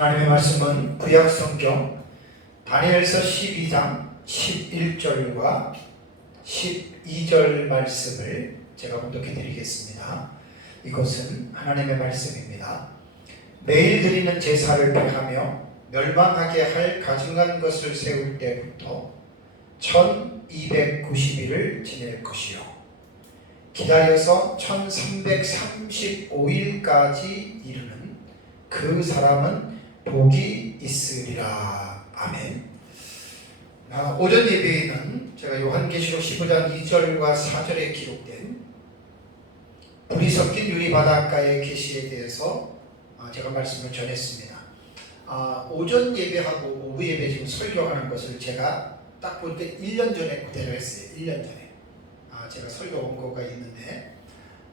하나님의 말씀은 구약성경 다니엘서 12장 11절과 12절 말씀을 제가 봉독해 드리겠습니다. 이것은 하나님의 말씀입니다. 매일 드리는 제사를 폐하며 멸망하게 할 가증한 것을 세울 때부터 1290일을 지낼 것이요 기다려서 1335일까지 이르는 그 사람은 복이 있으리라. 아멘. 오전 예배에는 제가 요한계시록 15장 2절과 4절에 기록된 불이 섞인 유리바닷가의 계시에 대해서 제가 말씀을 전했습니다. 오전 예배하고 오후 예배 지금 설교하는 것을 제가 딱 볼 때 1년 전에 그대로 했어요. 1년 전에 제가 설교 원고가 있는데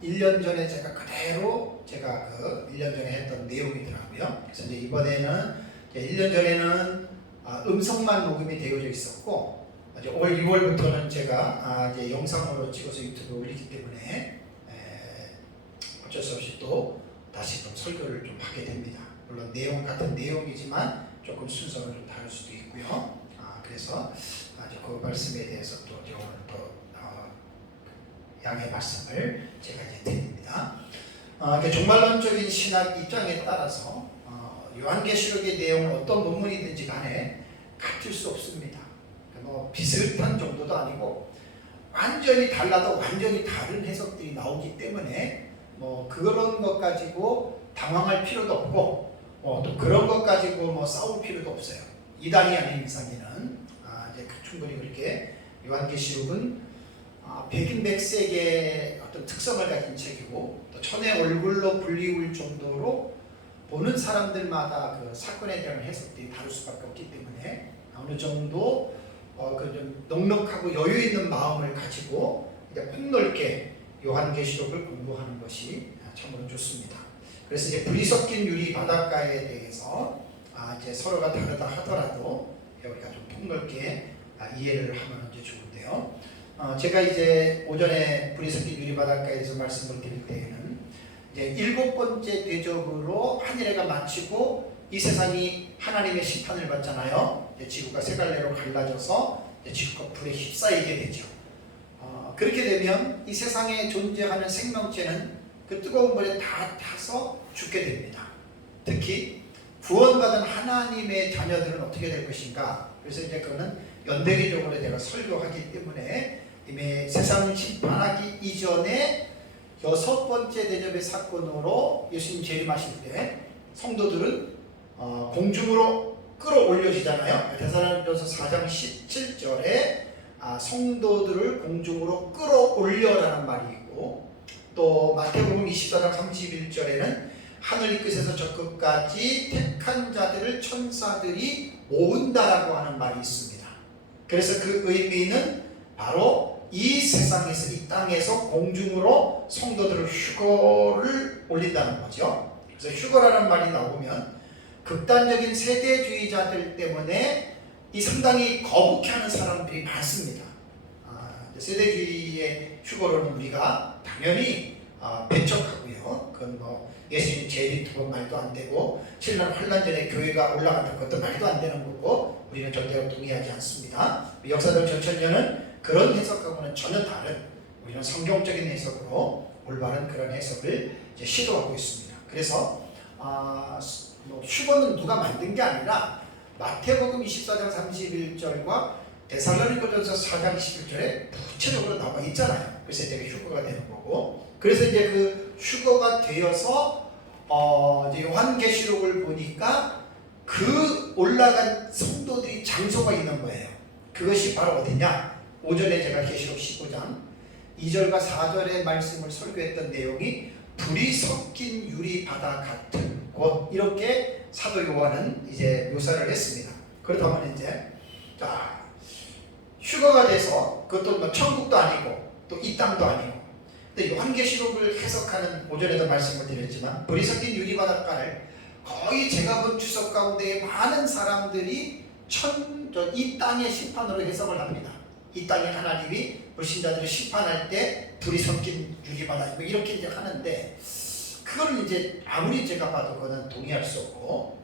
1년 전에 제가 그대로 제가 그 1년 전에 했던 내용이더라고요. 그래서 이제 이번에는 1년 전에는 음성만 녹음이 되어져 있었고 이제 올 6월부터는 제가 이제 영상으로 찍어서 유튜브에 올리기 때문에 어쩔 수 없이 또 다시 좀 설교를 좀 하게 됩니다. 물론 내용 같은 내용이지만 조금 순서는 좀 다를 수도 있고요. 그래서 그 말씀에 대해서 또 오늘 또 양해 말씀을 제가 이제 드립니다. 종말론적인 신학 입장에 따라서 요한계시록의 내용은 어떤 논문이든지 간에 같을 수 없습니다. 뭐 비슷한 정도도 아니고 완전히 달라도 완전히 다른 해석들이 나오기 때문에 뭐 그런 것 가지고 당황할 필요도 없고 또 그런 것 가지고 뭐 싸울 필요도 없어요. 이단이 아닌 이상에는 이제 충분히 그렇게 요한계시록은 백인백색의 어떤 특성을 가진 책이고 또 천의 얼굴로 불리울 정도로 보는 사람들마다 그 사건에 대한 해석들이 다를 수밖에 없기 때문에 어느 정도 좀 넉넉하고 여유 있는 마음을 가지고 폭넓게 요한계시록을 공부하는 것이 참으로 좋습니다. 그래서 이제 불이 섞인 유리 바닷가에 대해서 이제 서로가 다르다 하더라도 우리가 좀 폭넓게 이해를 하면 이제 좋은데요. 제가 이제 오전에 불이 섞인 유리 바닷가에서 말씀을 드릴 때에는 이제 7번째 대접으로 한일회가 마치고 이 세상이 하나님의 심판을 받잖아요. 이제 지구가 세 갈래로 갈라져서 이제 지구가 불에 휩싸이게 되죠. 그렇게 되면 이 세상에 존재하는 생명체는 그 뜨거운 불에 다 타서 죽게 됩니다. 특히 구원받은 하나님의 자녀들은 어떻게 될 것인가? 그래서 이제 그거는 연대기적으로 제가 설교하기 때문에 이미 세상을 심판하기 이전에 6번째 대접의 사건으로 예수님 재림하실 때 성도들은 공중으로 끌어올려지잖아요. 데살로니가서 4장 17절에 성도들을 공중으로 끌어올려라는 말이 있고 또 마태복음 24장 31절에는 하늘 끝에서 저 끝까지 택한 자들을 천사들이 모은다라고 하는 말이 있습니다. 그래서 그 의미는 바로 이 세상에서 이 땅에서 공중으로 성도들을 휴거를 올린다는 거죠. 그래서 휴거라는 말이 나오면 극단적인 세대주의자들 때문에 이 상당히 거북해하는 사람들이 많습니다. 세대주의의 휴거로는 우리가 당연히 배척하고요. 그건 뭐 예수님 재림 두 번 말도 안 되고 신랑 환란 전에 교회가 올라간다는 것도 말도 안 되는 거고 우리는 절대로 동의하지 않습니다. 역사적 전천년은 그런 해석하고는 전혀 다른 우리는 성경적인 해석으로 올바른 그런 해석을 이제 시도하고 있습니다. 그래서 휴거는 누가 만든 게 아니라 마태복음 24장 31절과 데살로니가전서 4장 11절에 구체적으로 나와 있잖아요. 그래서 이제 휴거가 되는 거고 그래서 이제 그 휴거가 되어서 이제 요한계시록을 보니까 그 올라간 성도들이 장소가 있는 거예요. 그것이 바로 어디냐? 오전에 제가 계시록 15장 2절과 4절의 말씀을 설교했던 내용이 불이 섞인 유리 바다 같은 곳 이렇게 사도 요한은 이제 묘사를 했습니다. 그렇다면 이제 휴거가 돼서 그것도 뭐 천국도 아니고 또 이 땅도 아니고 근데 요한계시록을 해석하는 오전에도 말씀을 드렸지만 불이 섞인 유리 바닷가를 거의 제가 본 주석 가운데 많은 사람들이 이 땅의 심판으로 해석을 합니다. 이 땅에 하나님이 불신자들을 심판할 때 불이 섞인 유리바다 이렇게 이제 하는데 그걸 이제 아무리 제가 봐도 그거는 동의할 수 없고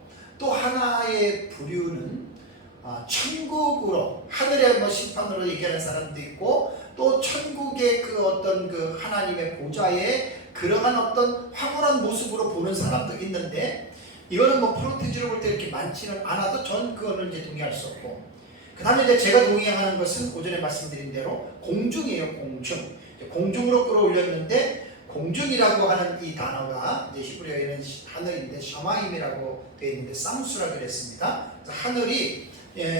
또 하나의 부류는 천국으로 하늘의 뭐 심판으로 얘기하는 사람도 있고 또 천국의 그 어떤 그 하나님의 보좌에 그러한 어떤 황홀한 모습으로 보는 사람도 있는데 이거는 뭐 프로테지로 볼 때 이렇게 많지는 않아도 전 그거는 이제 동의할 수 없고 그 다음에 이제 제가 동의하는 것은 오전에 말씀드린 대로 공중이에요. 공중으로 끌어올렸는데 공중이라고 하는 이 단어가 이제 히브리어에는 하늘인데 샤마임이라고 되어 있는데 쌍수라 그랬습니다. 그래서 하늘이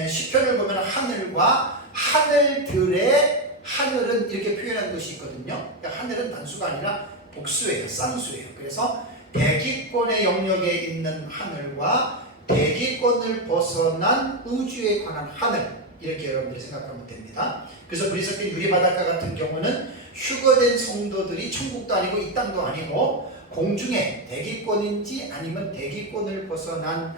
시편을 보면 하늘과 하늘들의 하늘은 이렇게 표현한 것이 있거든요. 그러니까 하늘은 단수가 아니라 복수예요. 쌍수예요. 그래서 대기권의 영역에 있는 하늘과 대기권을 벗어난 우주에 관한 하늘 이렇게 여러분들이 생각하면 됩니다. 그래서 브리스빈 유리바닷가 같은 경우는 휴거된 성도들이 천국도 아니고 이 땅도 아니고 공중에 대기권인지 아니면 대기권을 벗어난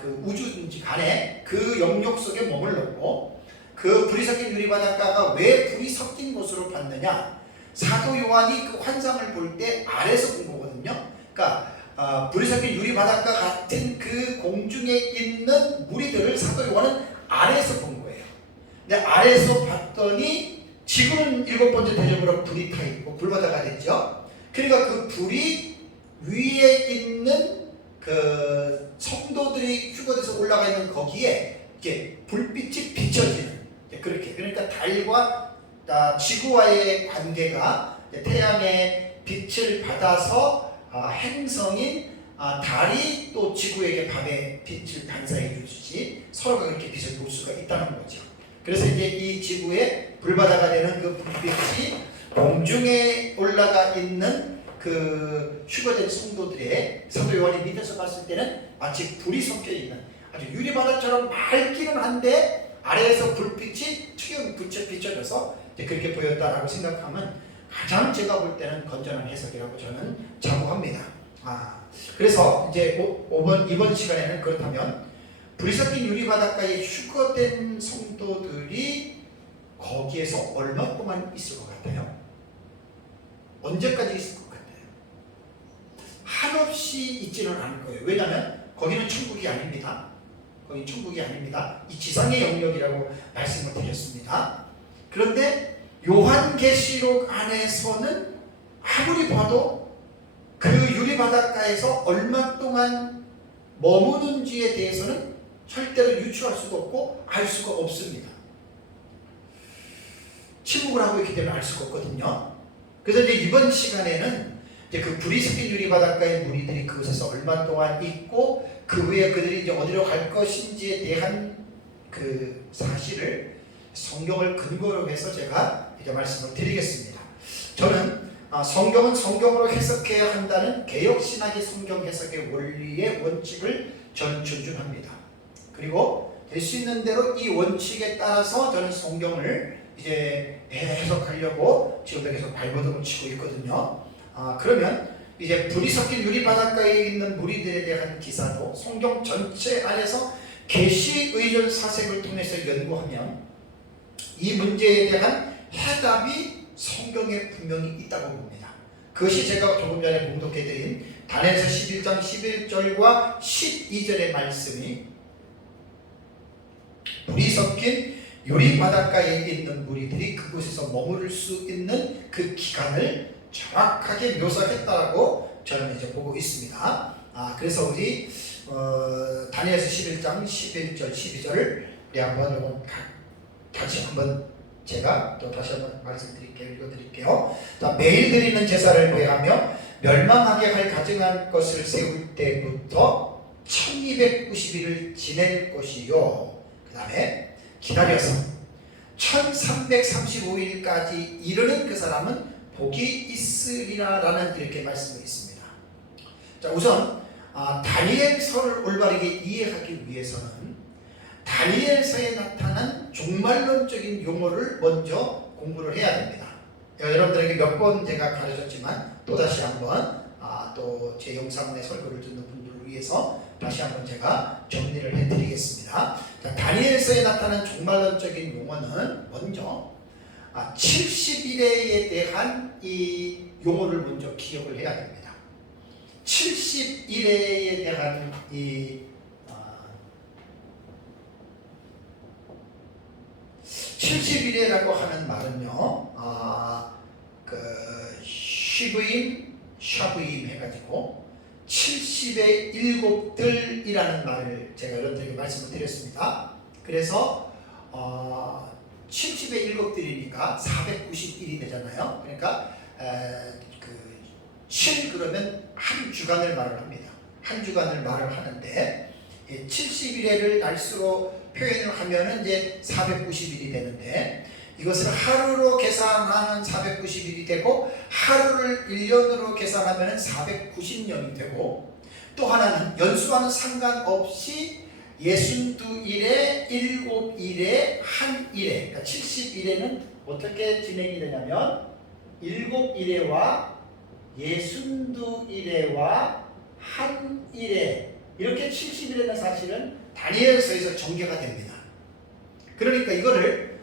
그 우주인지 간에 그 영역 속에 머물렀고 그 불이 섞인 유리바닷가가 왜 불이 섞인 곳으로 봤느냐 사도 요한이 그 환상을 볼 때 아래에서 본 거거든요. 그러니까 불이 섞인 유리바닷가 같은 그 공중에 있는 무리들을 사도 요한은 아래에서 본 거예요. 근데 아래에서 봤더니 지구는 7번째 대접으로 불이 타 있고 불바다가 됐죠. 그러니까 그 불이 위에 있는 그 성도들이 휴거돼서 올라가 있는 거기에 이렇게 불빛이 비춰지는 그렇게 그러니까 달과 지구와의 관계가 태양의 빛을 받아서 행성인 달이 또 지구에게 밤에 빛을 반사해 주듯이 서로가 그렇게 빛을 볼 수가 있다는 거죠. 그래서 이제 이 지구의 불바다가 되는 그 불빛이 공중에 올라가 있는 그 휴거된 성도들의 사도 요한이 밑에서 봤을 때는 마치 불이 섞여 있는 아주 유리바다처럼 맑기는 한데 아래에서 불빛이 튀어 비춰져서 그렇게 보였다라고 생각하면 가장 제가 볼 때는 건전한 해석이라고 저는 자부합니다. 그래서 이제 이번 시간에는 그렇다면 불이 섞인 유리바닷가에 휴거된 성도들이 거기에서 얼마 동안 있을 것 같아요? 언제까지 있을 것 같아요? 한없이 있지는 않을 거예요. 왜냐하면 거기는 천국이 아닙니다. 거기는 천국이 아닙니다. 이 지상의 영역이라고 말씀을 드렸습니다. 그런데 요한계시록 안에서는 아무리 봐도 그 유리바닷가에서 얼마 동안 머무는지에 대해서는 절대로 유추할 수도 없고 알 수가 없습니다. 침묵을 하고 있기 때문에 알 수가 없거든요. 그래서 이제 이번 시간에는 이제 그 불이 섞인 유리바닷가의 무리들이 그곳에서 얼마 동안 있고 그 후에 그들이 이제 어디로 갈 것인지에 대한 그 사실을 성경을 근거로 해서 제가 이제 말씀을 드리겠습니다. 저는 성경은 성경으로 해석해야 한다는 개혁신학의 성경 해석의 원리의 원칙을 저는 존중합니다. 그리고 될 수 있는 대로 이 원칙에 따라서 저는 성경을 이제 해석하려고 지금 계속 발버둥을 치고 있거든요. 그러면 이제 불이 섞인 유리바닷가에 있는 무리들에 대한 기사도 성경 전체 안에서 계시 의존 사색을 통해서 연구하면 이 문제에 대한 해답이 성경에 분명히 있다고 봅니다. 그것이 제가 조금 전에 봉독해드린 다니엘서 11장 11절과 12절의 말씀이 불이 섞인 유리바닷가에 있는 무리들이 그곳에서 머무를 수 있는 그 기간을 정확하게 묘사했다고 저는 이제 보고 있습니다. 그래서 우리 다니엘서 11장 11절 12절을 우리 한번 다시 한번 제가 또 다시 한번 말씀드릴게요. 읽어드릴게요. 자, 매일 드리는 제사를 배하며 멸망하게 할 가증한 것을 세울 때부터 1290일을 지낼 것이요. 그 다음에 기다려서 1335일까지 이르는 그 사람은 복이 있으리라 라는 이렇게 말씀이 있습니다. 자, 우선 다니엘서를 올바르게 이해하기 위해서는 다니엘서에 나타난 종말론적인 용어를 먼저 공부를 해야 됩니다. 여러분들에게 몇 번 제가 가르쳤지만 또다시 한번 또 제 영상의 설교를 듣는 분들을 위해서 다시 한번 제가 정리를 해드리겠습니다. 자, 다니엘서에 나타난 종말론적인 용어는 먼저 70일에 대한 이 용어를 먼저 기억을 해야 됩니다. 70일에 대한 이 70일이라고 하는 말은요, 쉬브임, 샤브임 해가지고 70의 일곱들이라는 말을 제가 여러분들에게 말씀을 드렸습니다. 그래서 70의 일곱들이니까 491이 되잖아요. 그러니까 7 그러면 한 주간을 말을 합니다. 한 주간을 말을 하는데 70일을 날수로 표현을 하면은 이제 490일이 되는데, 이것을 하루로 계산하면 490일이 되고 하루를 1년으로 계산하면 490년이 되고, 또 하나는 연수와는 상관없이 62일에 7일에 한 일에, 그러니까 70일에는 어떻게 진행이 되냐면 7일에와 62일에와 한 일에, 이렇게 70일에는 사실은 다니엘서에서 전개가 됩니다. 그러니까 이거를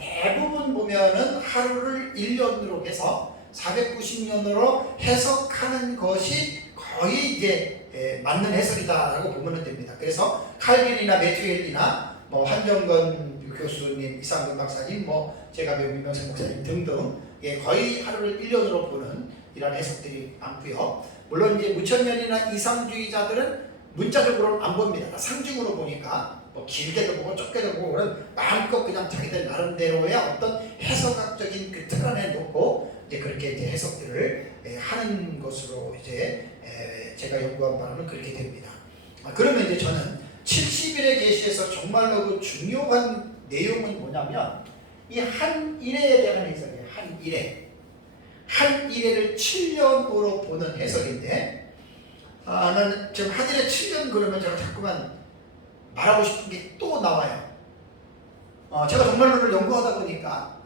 대부분 보면은 하루를 1년으로 해서 490년으로 해석하는 것이 거의 이제 맞는 해석이다라고 보면 됩니다. 그래서 칼빈이나 매튜엘이나 뭐 한정건 교수님, 이상근 박사님, 뭐 제가 배운 민명생 목사님 등등 거의 하루를 1년으로 보는 이런 해석들이 많고요. 물론 이제 무천년이나 이상주의자들은 문자적으로는 안 봅니다. 상징으로 보니까 뭐 길게도 보고 좁게도 보고 그런 마음껏 그냥 자기들 나름대로의 어떤 해석학적인 그 틀 안에 놓고 이제 그렇게 이제 해석들을 하는 것으로 이제 제가 연구한 바로는 그렇게 됩니다. 그러면 이제 저는 70일의 계시에서 정말로 그 중요한 내용은 뭐냐면 이 한 일에 대한 해석이에요. 한 일에. 한 일회를 7년으로 보는 해석인데, 나는 지금 한 일에 7년 그러면 제가 자꾸만 말하고 싶은 게 또 나와요. 제가 정말로를 연구하다 보니까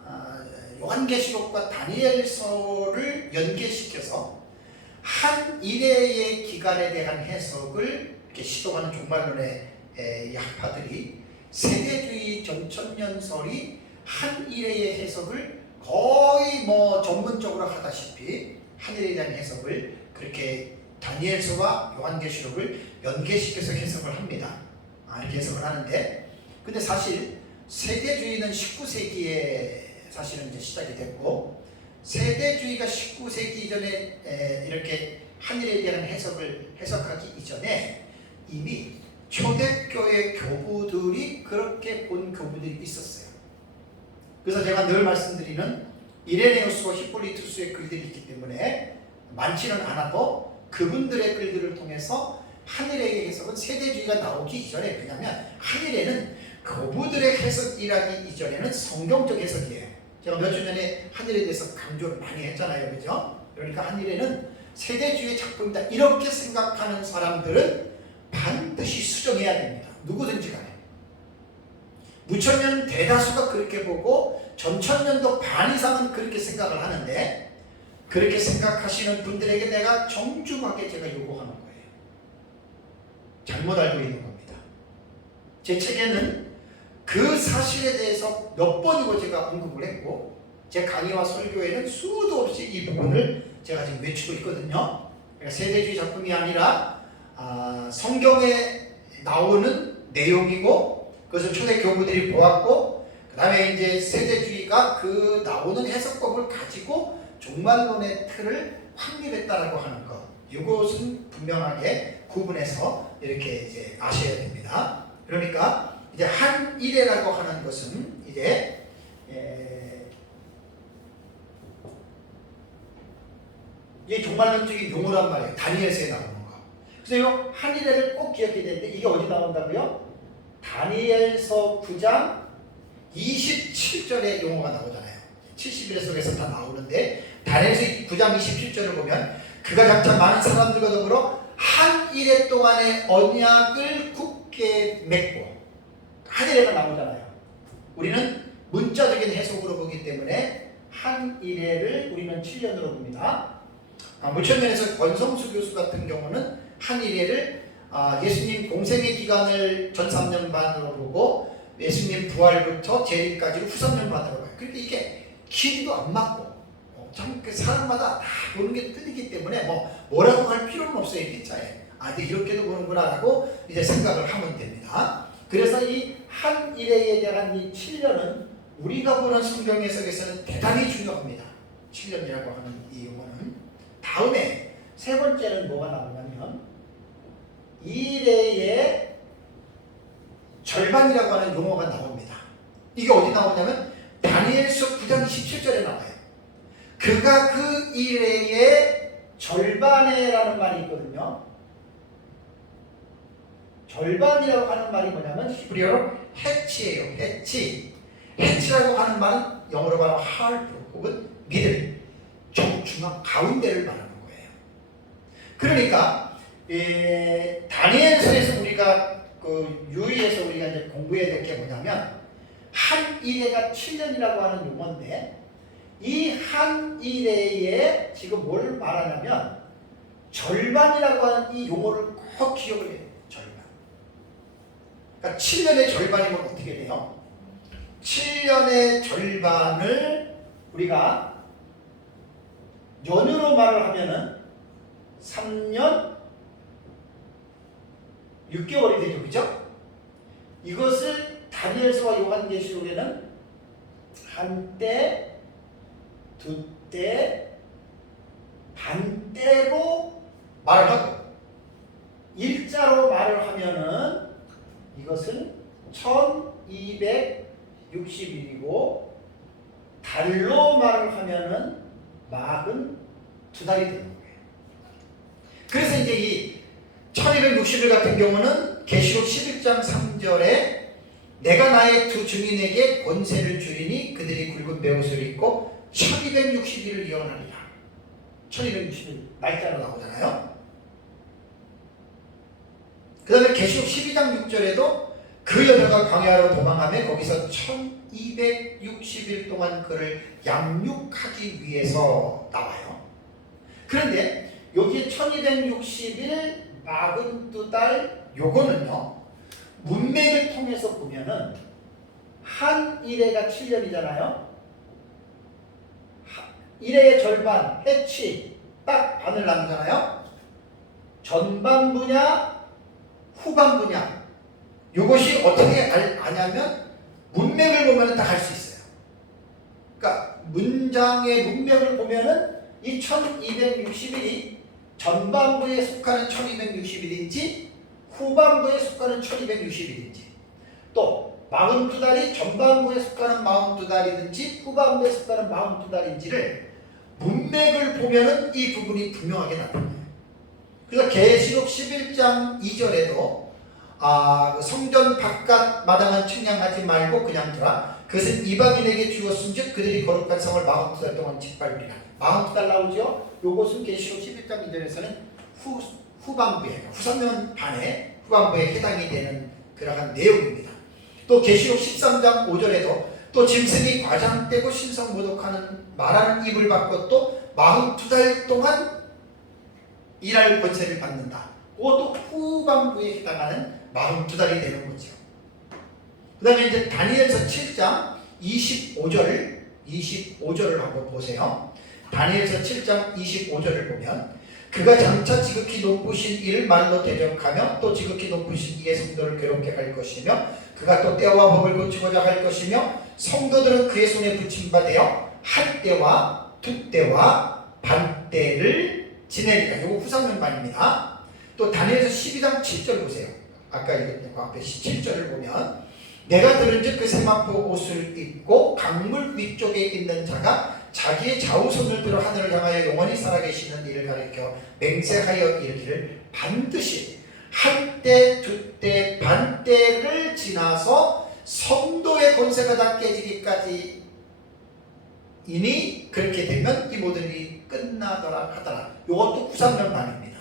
요한계시록과 다니엘서를 연계시켜서 한 일회의 기간에 대한 해석을 이렇게 시도하는 종말론의 학파들이 세대주의 전천년설이 한 일회의 해석을 거의 뭐 전문적으로 하다시피 한 일에 대한 해석을 그렇게 다니엘서와 요한계시록을 연계시켜서 해석을 합니다. 이렇게 해석을 하는데, 근데 사실 세대주의는 19세기에 사실은 이제 시작이 됐고, 세대주의가 19세기 이전에 이렇게 한일에 대한 해석을 해석하기 이전에 이미 초대교회 교부들이 그렇게 본 교부들이 있었어요. 그래서 제가 늘 말씀드리는 이레네우스와 히폴리투스의 글들이 있기 때문에 많지는 않아도 그분들의 글들을 통해서 한일의 해석은 세대주의가 나오기 이전에, 왜냐하면 한일에는 교부들의 해석이라기 이전에는 성경적 해석이에요. 제가 몇 주 전에 한일에 대해서 강조를 많이 했잖아요. 그죠? 그러니까 한일에는 세대주의 작품이다 이렇게 생각하는 사람들은 반드시 수정해야 됩니다. 누구든지 간에. 무천년 대다수가 그렇게 보고 전천년도 반 이상은 그렇게 생각을 하는데, 그렇게 생각하시는 분들에게 내가 정중하게 제가 요구하는 거예요. 잘못 알고 있는 겁니다. 제 책에는 그 사실에 대해서 몇 번이고 제가 언급을 했고, 제 강의와 설교에는 수도 없이 이 부분을 제가 지금 외치고 있거든요. 그러니까 세대주의 작품이 아니라 성경에 나오는 내용이고, 그것을 초대 교부들이 보았고, 그 다음에 이제 세대주의가 그 나오는 해석법을 가지고 종말론의 틀을 확립했다라고 하는 것, 이것은 분명하게 구분해서 이렇게 이제 아셔야 됩니다. 그러니까 이제 한 일회라고 하는 것은 이제 이게 종말론적인 용어란 말이에요. 다니엘서에 나오는 거. 그래서 이 한 일회를 꼭 기억해야 되는데, 이게 어디 나온다고요? 다니엘서 9장 27절의 용어가 나오잖아요. 70일 속에서 다 나오는데, 다니엘서 9장 27절을 보면 그가 장차 많은 사람들과 더불어 한 일회 동안의 언약을 굳게 맺고, 한 일회가 나오잖아요. 우리는 문자적인 해석으로 보기 때문에 한 일회를 우리는 7년으로 봅니다. 무천년에서 권성수 교수 같은 경우는 한 일회를 예수님 공생의 기간을 전 3년 반으로 보고 예수님 부활부터 재림까지를 후 3년 반으로 봐요. 그런데 이게 길이도 안 맞고 참 사람마다 다 보는 게 틀리기 때문에 뭐라고 할 필요는 없어요. 이 기차에. 이렇게도 보는구나라고 이제 생각을 하면 됩니다. 그래서 이 한 일회에 대한 이 7년은 우리가 보는 성경 해석에서는 대단히 중요합니다. 7년이라고 하는 이 용어는. 다음에 세 번째는 뭐가 나오냐면 이래의 절반이라고 하는 용어가 나옵니다. 이게 어디 나오냐면 다니엘서 9장 17절에 나와요. 그가 그 이래의 절반에라는 말이 있거든요. 절반이라고 하는 말이 뭐냐면 히브리어로 해치예요. 해치. 해치라고 하는 말은 영어로 말하면 half 혹은 middle, 중앙 가운데를 말하는 거예요. 그러니까 다니엘서에서 우리가 그 유의해서 우리가 이제 공부해야 될 게 뭐냐면 한 일해가 7년이라고 하는 용어인데 이 한 일해에 지금 뭘 말하냐면 절반이라고 하는 이 용어를 꼭 기억을 해요. 절반. 그러니까 7년의 절반이면 어떻게 돼요? 7년의 절반을 우리가 연으로 말을 하면은 3년 6개월이 되죠. 그죠? 이것을 다니엘서와 요한계시록에는 한때, 두때, 반때로 말을 하고 일자로 말을 하면은 이것은 1260일이고 달로 말을 하면은 42달이 되는 거예요. 그래서 이제 이 1260일 같은 경우는 계시록 11장 3절에 내가 나의 두 증인에게 권세를 주리니 그들이 굵은 베옷을 입고 1260일을 예언하리라. 1260일 날짜로 나오잖아요. 그 다음에 계시록 12장 6절에도 그 여자가 광야로 도망하며 거기서 1260일 동안 그를 양육하기 위해서 나와요. 그런데 여기 1260일 42달 요거는요 문맥을 통해서 보면은 한 일해가 7년이잖아요. 일해의 절반, 해치 딱 반을 나누잖아요. 전반부냐 후반부냐 요것이 어떻게 아냐면 문맥을 보면은 다 알 수 있어요. 그러니까 문장의 문맥을 보면은 이 1260일이 전반부에 속하는 1260일인지 후반부에 속하는 1260일인지 또 42달이 전반부에 속하는 42달이든지 후반부에 속하는 42달인지를 문맥을 보면은 이 부분이 분명하게 나타나요. 그래서 계시록 11장 2절에도 성전 바깥 마당은 측량하지 말고 그냥 두라. 그것은 이방인에게 주었은즉 그들이 거룩한 성을 42달 동안 짓밟으리라. 42달 나오죠? 요것은 계시록 11장 2절에서는 후반부에 후삼년 반에 후반부에 해당이 되는 그러한 내용입니다. 또 계시록 13장 5절에도 또 짐승이 과장되고 신성 모독하는 말하는 입을 받고 또 42달 동안 일할 권세를 받는다. 그것도 후반부에 해당하는 42달이 되는 거죠. 그 다음에 이제 다니엘서 7장 25절을 한번 보세요. 다니엘서 7장 25절을 보면 그가 장차 지극히 높으신 이를 말로 대적하며 또 지극히 높으신 이의 성도를 괴롭게 할 것이며 그가 또 때와 법을 고치고자 할 것이며 성도들은 그의 손에 붙임받아 한 때와 두 때와 반 때를 지내리라. 이거 후삼년반입니다. 또 다니엘서 12장 7절 보세요. 아까 읽었던 거 앞에 17절을 보면 내가 들은즉 그 세마포 옷을 입고 강물 위쪽에 있는 자가 자기의 좌우손을 들어 하늘을 향하여 영원히 살아계시는 이를 가리켜 맹세하여 이르기를 반드시 한때 두때 반때를 지나서 성도의 권세가 다 깨지기까지 이니 그렇게 되면 이 모든 일이 끝나더라 하더라. 이것도 93년반입니다.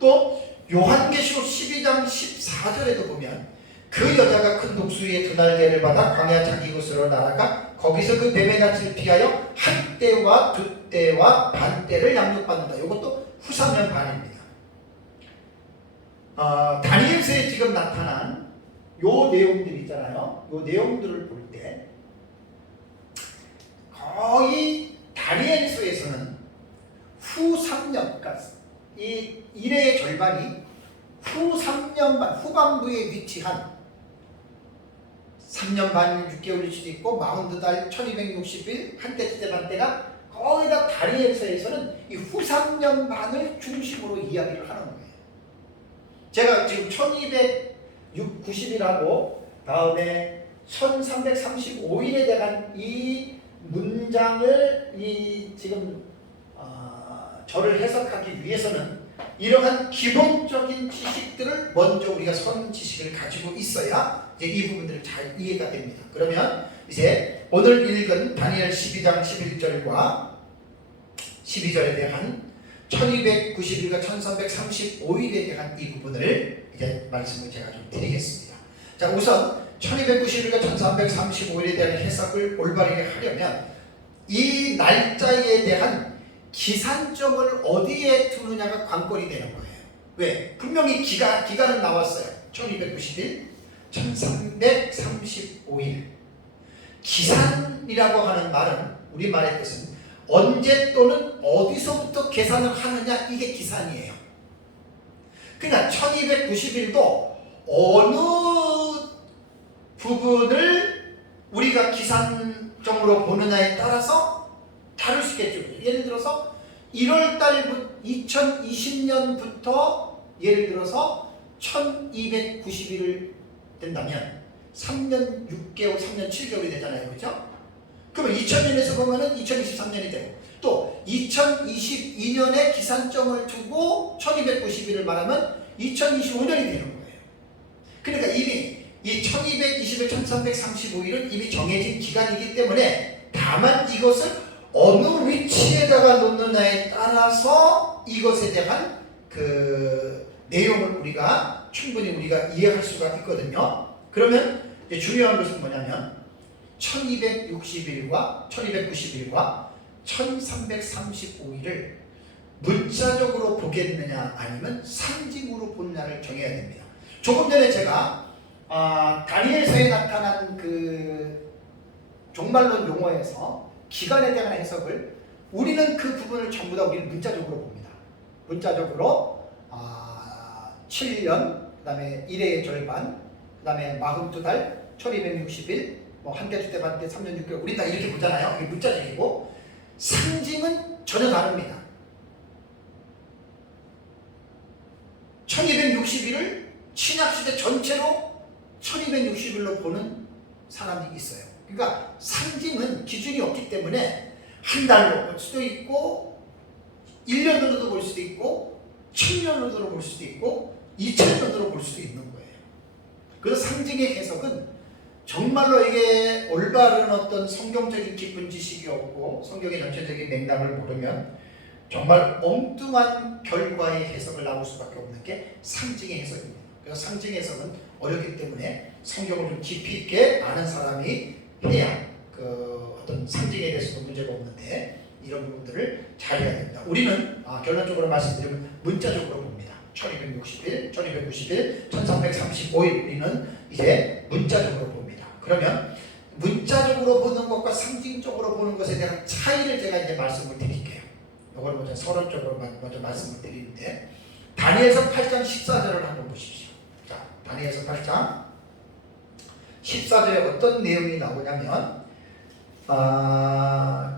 또 요한계시록 12장 14절에도 보면 그 여자가 큰 독수 위에 두 날개를 받아 광야 자기 곳으로 날아가 거기서 그 뱀의 낯을 피하여 한 때와 두 때와 반 때를 양육받는다. 이것도 후삼년 반입니다. 다니엘서에 지금 나타난 요 내용들 있잖아요. 요 내용들을 볼 때 거의 다니엘서에서는 후 3년, 그러니까 이 일의 절반이 후 3년 반 후반부에 위치한 3년 반 6개월일 수도 있고 42달 1260일 한때 주대 반때가 거의 다 다니엘서에서는 이 후 3년 반을 중심으로 이야기를 하는 거예요. 제가 지금 1290일하고 다음에 1335일에 대한 이 문장을 지금 저를 해석하기 위해서는 이러한 기본적인 지식들을 먼저 우리가 선 지식을 가지고 있어야 이제 이 부분들을 잘 이해가 됩니다. 그러면 이제 오늘 읽은 다니엘 12장 11절과 12절에 대한 1290일과 1335일에 대한 이 부분을 이제 말씀을 제가 좀 드리겠습니다. 자, 우선 1290일과 1335일에 대한 해석을 올바르게 하려면 이 날짜에 대한 기산점을 어디에 두느냐가 관건이 되는 거예요. 왜? 분명히 기간은 나왔어요. 1290일, 1335일. 기산이라고 하는 말은 우리말의 뜻은 언제 또는 어디서부터 계산을 하느냐, 이게 기산이에요. 그러니까 1290일도 어느 부분을 우리가 기산점으로 보느냐에 따라서 다를 수 있겠죠. 예를 들어서 1월달 2020년부터 예를 들어서 1290일을 된다면 3년 6개월, 3년 7개월이 되잖아요. 그렇죠? 그러면 2000년에서 보면은 2023년이 되고, 또 2022년에 기산점을 두고 1290일을 말하면 2025년이 되는 거예요. 그러니까 이미 이 1220일, 1335일은 이미 정해진 기간이기 때문에 다만 이것을 어느 위치에다가 놓느냐에 따라서 이것에 대한 그 내용을 우리가 충분히 우리가 이해할 수가 있거든요. 그러면 이제 중요한 것은 뭐냐면 1260일과 1290일과 1335일을 문자적으로 보겠느냐 아니면 상징으로 보느냐를 정해야 됩니다. 조금 전에 제가 다니엘서에 나타난 그 종말론 용어에서 기간에 대한 해석을 우리는 그 부분을 전부 다 우리는 문자적으로 봅니다. 문자적으로 7년, 그 다음에 1해의 절반, 그 다음에 42달, 1260일, 뭐 한때, 두때, 반때, 3년 6개월, 우리 다 이렇게 보잖아요. 이게 문자적이고 상징은 전혀 다릅니다. 1260일을 신약시대 전체로 1260일로 보는 사람이 있어요. 그러니까 상징은 기준이 없기 때문에 한 달로 볼 수도 있고 1년으로도 볼 수도 있고 1000년으로도 볼 수도 있고 2000년으로 볼 수도 있는 거예요. 그래서 상징의 해석은 정말로 이게 올바른 어떤 성경적인 깊은 지식이 없고 성경의 전체적인 맥락을 모르면 정말 엉뚱한 결과의 해석을 나올 수밖에 없는 게 상징의 해석입니다. 그래서 상징 해석은 어렵기 때문에 성경을 좀 깊이 있게 아는 사람이 해야 그 어떤 상징에 대해서도 문제가 없는데 이런 부분들을 잘 해야 됩니다. 우리는 결론적으로 말씀드리면 문자적으로 봅니다. 1260일, 1290일, 1335일 우리는 이제 문자적으로 봅니다. 그러면 문자적으로 보는 것과 상징적으로 보는 것에 대한 차이를 제가 이제 말씀을 드릴게요. 이걸 먼저 서론적으로 먼저 말씀을 드리는데 다니엘서 8장 14절을 한번 보십시오. 자, 다니엘서 8장 14절에 어떤 내용이 나오냐면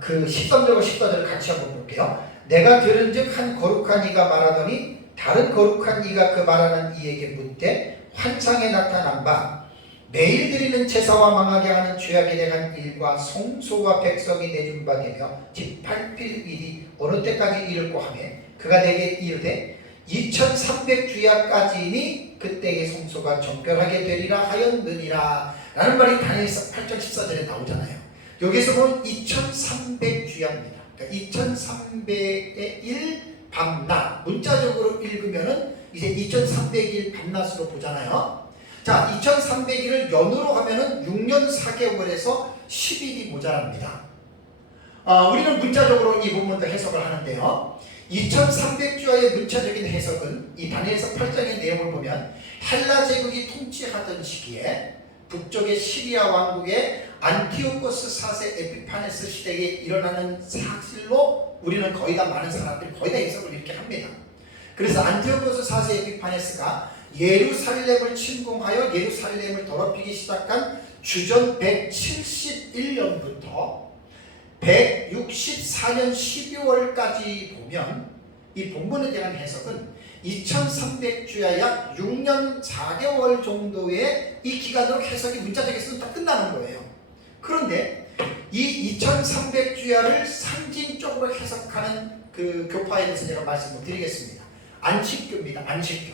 그 13절과 14절을 같이 한번 볼게요. 내가 들은즉 한 거룩한 이가 말하더니 다른 거룩한 이가 그 말하는 이에게 묻되 환상에 나타난 바 매일 드리는 제사와 망하게 하는 죄악에 대한 일과 성소와 백성이 내준 바 되며 집8필 일이 어느 때까지 이를고 하며 그가 내게 이르되 2300주야까지니 그때의 성소가 정결하게 되리라 하였느니라 라는 말이 다니엘서 8장 14절에 나오잖아요. 여기서 보면 2300주야입니다. 그러니까 2300의 1 밤낮 문자적으로 읽으면은 이제 2300일 밤낮으로 보잖아요. 자, 2300일을 연으로 하면은 6년 4개월에서 10일이 모자랍니다. 우리는 문자적으로 이 부분도 해석을 하는데요. 2300주야의 문자적인 해석은 이 다니엘서 8장의 내용을 보면 헬라 제국이 통치하던 시기에 북쪽의 시리아 왕국의 안티오코스 4세 에피파네스 시대에 일어나는 사실로 우리는 거의 다 많은 사람들이 거의 다 해석을 이렇게 합니다. 그래서 안티오코스 4세 에피파네스가 예루살렘을 침공하여 예루살렘을 더럽히기 시작한 주전 171년부터 164년 12월까지 보면 이 본문에 대한 해석은 2300주야 약 6년 4개월 정도의 이 기간으로 해석이 문자적에서는 다 끝나는 거예요. 그런데 이 2300주야를 상징적으로 해석하는 그 교파에 대해서 제가 말씀을 드리겠습니다. 안식교입니다. 안식교.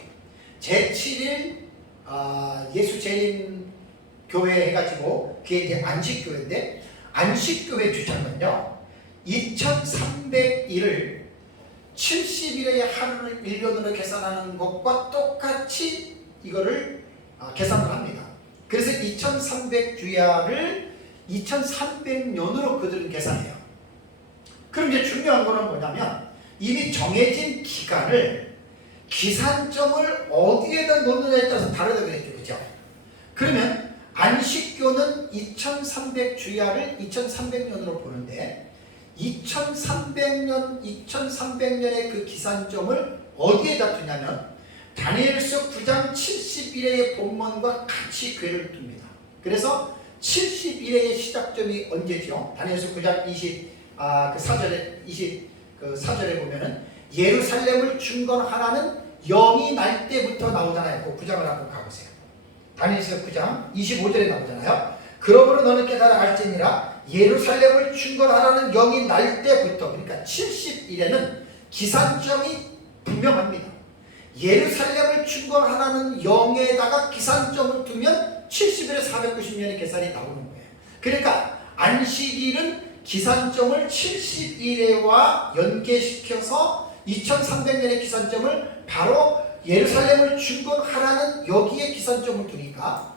제7일 예수 재림 교회 해가지고 그게 이제 안식교회인데, 안식교회 주장은요 2300일을 70일의 하루를 1년으로 계산하는 것과 똑같이 이거를 계산을 합니다. 그래서 2300주야를 2300년으로 그들은 계산해요. 그럼 이제 중요한 거는 뭐냐면 이미 정해진 기간을 기산점을 어디에다 놓느냐에 따라서 다르다고 그랬죠. 그죠? 그러면 안식교는 2300주야를 2300년으로 보는데 2300년의 그 기산점을 어디에다 두냐면 다니엘서 9장 71회의 본문과 같이 궤를 둡니다. 그래서 71회의 시작점이 언제죠? 다니엘서 9장 24절에 보면은 예루살렘을 중건하라는 영이 날 때부터 나오잖아요. 그 9장을 한번 가보세요. 다니엘서 9장 25절에 나오잖아요. 그러므로 너는 깨달아 알지니라 예루살렘을 중건하라는 영이 날 때부터, 그러니까 70일에는 기산점이 분명합니다. 예루살렘을 중건하라는 영에다가 기산점을 두면 70일에 490년의 계산이 나오는 거예요. 그러니까 안식일은 기산점을 70일에와 연계시켜서 2300년의 기산점을 바로 예루살렘을 중건하라는 여기에 기산점을 두니까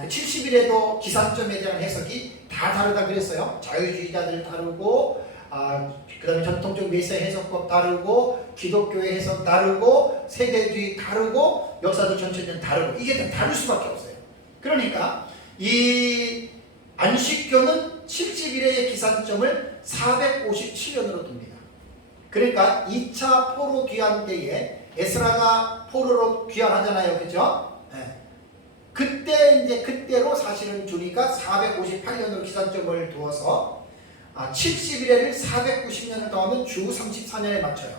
그 70일에도 기산점에 대한 해석이 다 다르다 그랬어요. 자유주의자들 다르고 그 다음에 전통적 메시아 해석법 다르고 기독교의 해석 다르고 세대주의 다르고 역사적 전체는 다르고 이게 다 다를 수밖에 없어요. 그러니까 이 안식교는 70일의 기산점을 457년으로 둡니다. 그러니까 2차 포로 귀환 때에 에스라가 포로로 귀환하잖아요. 그죠? 네. 그때로 사실은 주니까 458년으로 기산점을 두어서 70일에를 490년을 더하면 주 34년에 맞춰요.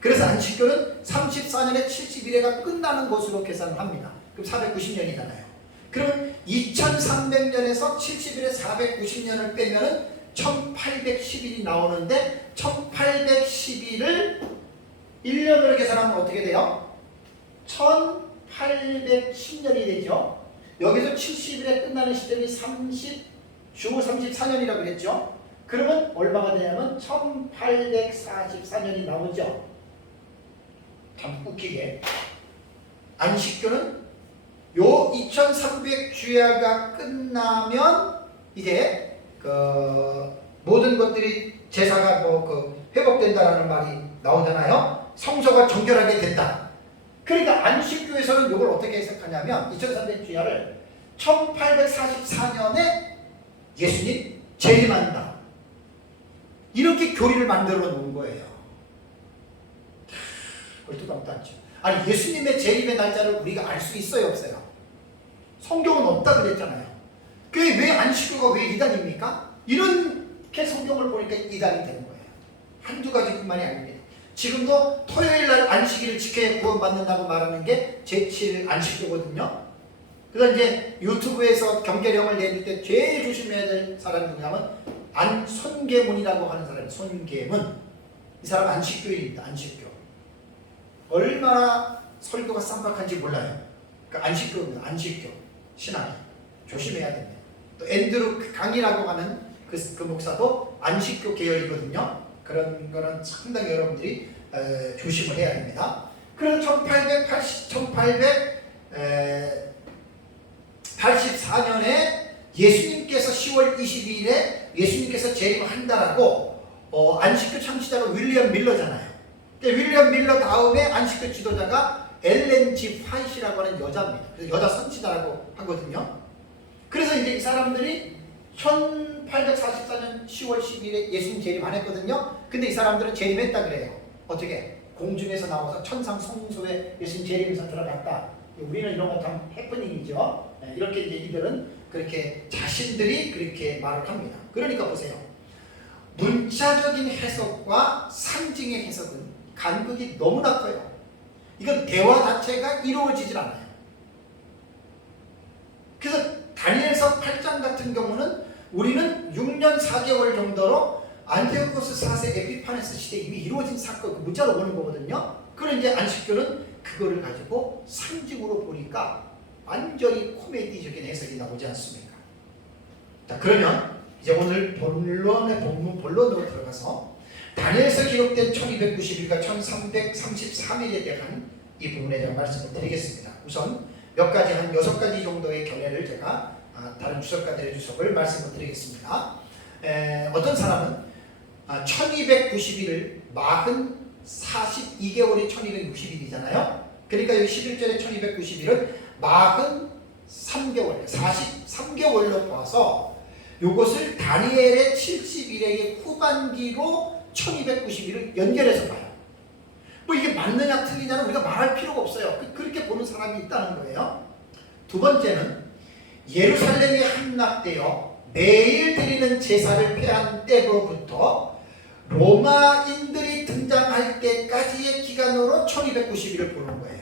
그래서 안식교는 34년에 70일에가 끝나는 것으로 계산을 합니다. 그럼 490년이잖아요. 그러면 2300년에서 70일에 490년을 빼면은 1810일이 나오는데 1810일을 1년으로 계산하면 어떻게 돼요? 1810년이 되죠. 여기서 70일에 끝나는 시점이 주 34년이라고 그랬죠. 그러면 얼마가 되냐면 1844년이 나오죠. 참 웃기게 안식교는 요 2300주야가 끝나면 이제 모든 것들이 제사가 회복된다라는 말이 나오잖아요. 성소가 정결하게 됐다. 그러니까 안식교에서는 이걸 어떻게 해석하냐면 2300주야를 1844년에 예수님 재림한다. 이렇게 교리를 만들어 놓은 거예요. 얼토당토 않죠. 아니 예수님의 재림의 날짜를 우리가 알 수 있어요, 없어요? 성경은 없다 그랬잖아요. 그게 왜 안식교가 왜 이단입니까? 이렇게 성경을 보니까 이단이 되는 거예요. 한두 가지뿐만이 아닙니다. 지금도 토요일날 안식일을 지켜야 구원받는다고 말하는 게 제7일 안식교거든요. 그래서 이제 유튜브에서 경계령을 내릴 때 제일 조심해야 될 사람이 누구냐면 손계문이라고 하는 사람이에요. 손계문. 이 사람은 안식교인입니다. 안식교. 얼마나 설교가 쌈박한지 몰라요. 그러니까 안식교입니다. 안식교. 신앙이. 조심해야 됩니다. 또 앤드루 강이라고 하는 그 목사도 안식교 계열이거든요. 그런 거는 상당히 여러분들이 조심을 해야 됩니다. 그래서 1884년에 예수님께서 10월 22일에 예수님께서 재림한다라고 안식교 창시자가 윌리엄 밀러잖아요. 윌리엄 밀러 다음에 안식교 지도자가 엘렌 G 화이트라고 하는 여자입니다. 그래서 여자 선지자라고 하거든요. 그래서 이제 이 사람들이 1844년 10월 12일에 예수님 재림 안 했거든요. 근데 이 사람들은 재림했다 그래요. 어떻게? 공중에서 나와서 천상 성소에 예수님 재림해서 들어갔다. 우리는 이런 거 다 해프닝이죠. 이렇게 이제 이들은 그렇게 자신들이 그렇게 말을 합니다. 그러니까 보세요. 문자적인 해석과 상징의 해석은 간극이 너무나 커요. 이건 대화 자체가 이루어지질 않아요. 그래서 다니엘서 8장 같은 경우는 우리는 6년 4개월 정도로 안티오코스 4세 에피파네스 시대에 이미 이루어진 사건, 문자로 보는 거거든요. 그런데 이제 안식교는 그거를 가지고 상징으로 보니까 완전히 코미디적인 해석이 나오지 않습니까? 자, 그러면 이제 오늘 본론으로 들어가서 다니엘서 기록된 1291과 1333일에 대한 이 부분에 대한 말씀을 드리겠습니다. 우선 몇 가지, 한 6가지 정도의 견해를 제가 다른 주석가들의 주석을 말씀을 드리겠습니다. 어떤 사람은 1291을 막은 42개월이 1260일이잖아요. 그러니까 여기 11절에 1291은 막은 3개월, 43개월로 봐서 이것을 다니엘의 70일의 후반기로 1291을 연결해서 봐요. 뭐 이게 맞느냐 틀리냐는 우리가 말할 필요가 없어요. 그렇게 보는 사람이 있다는 거예요. 두 번째는 예루살렘이 함락되어 매일 드리는 제사를 폐한 때로부터 로마인들이 등장할 때까지의 기간으로 1291을 보는 거예요.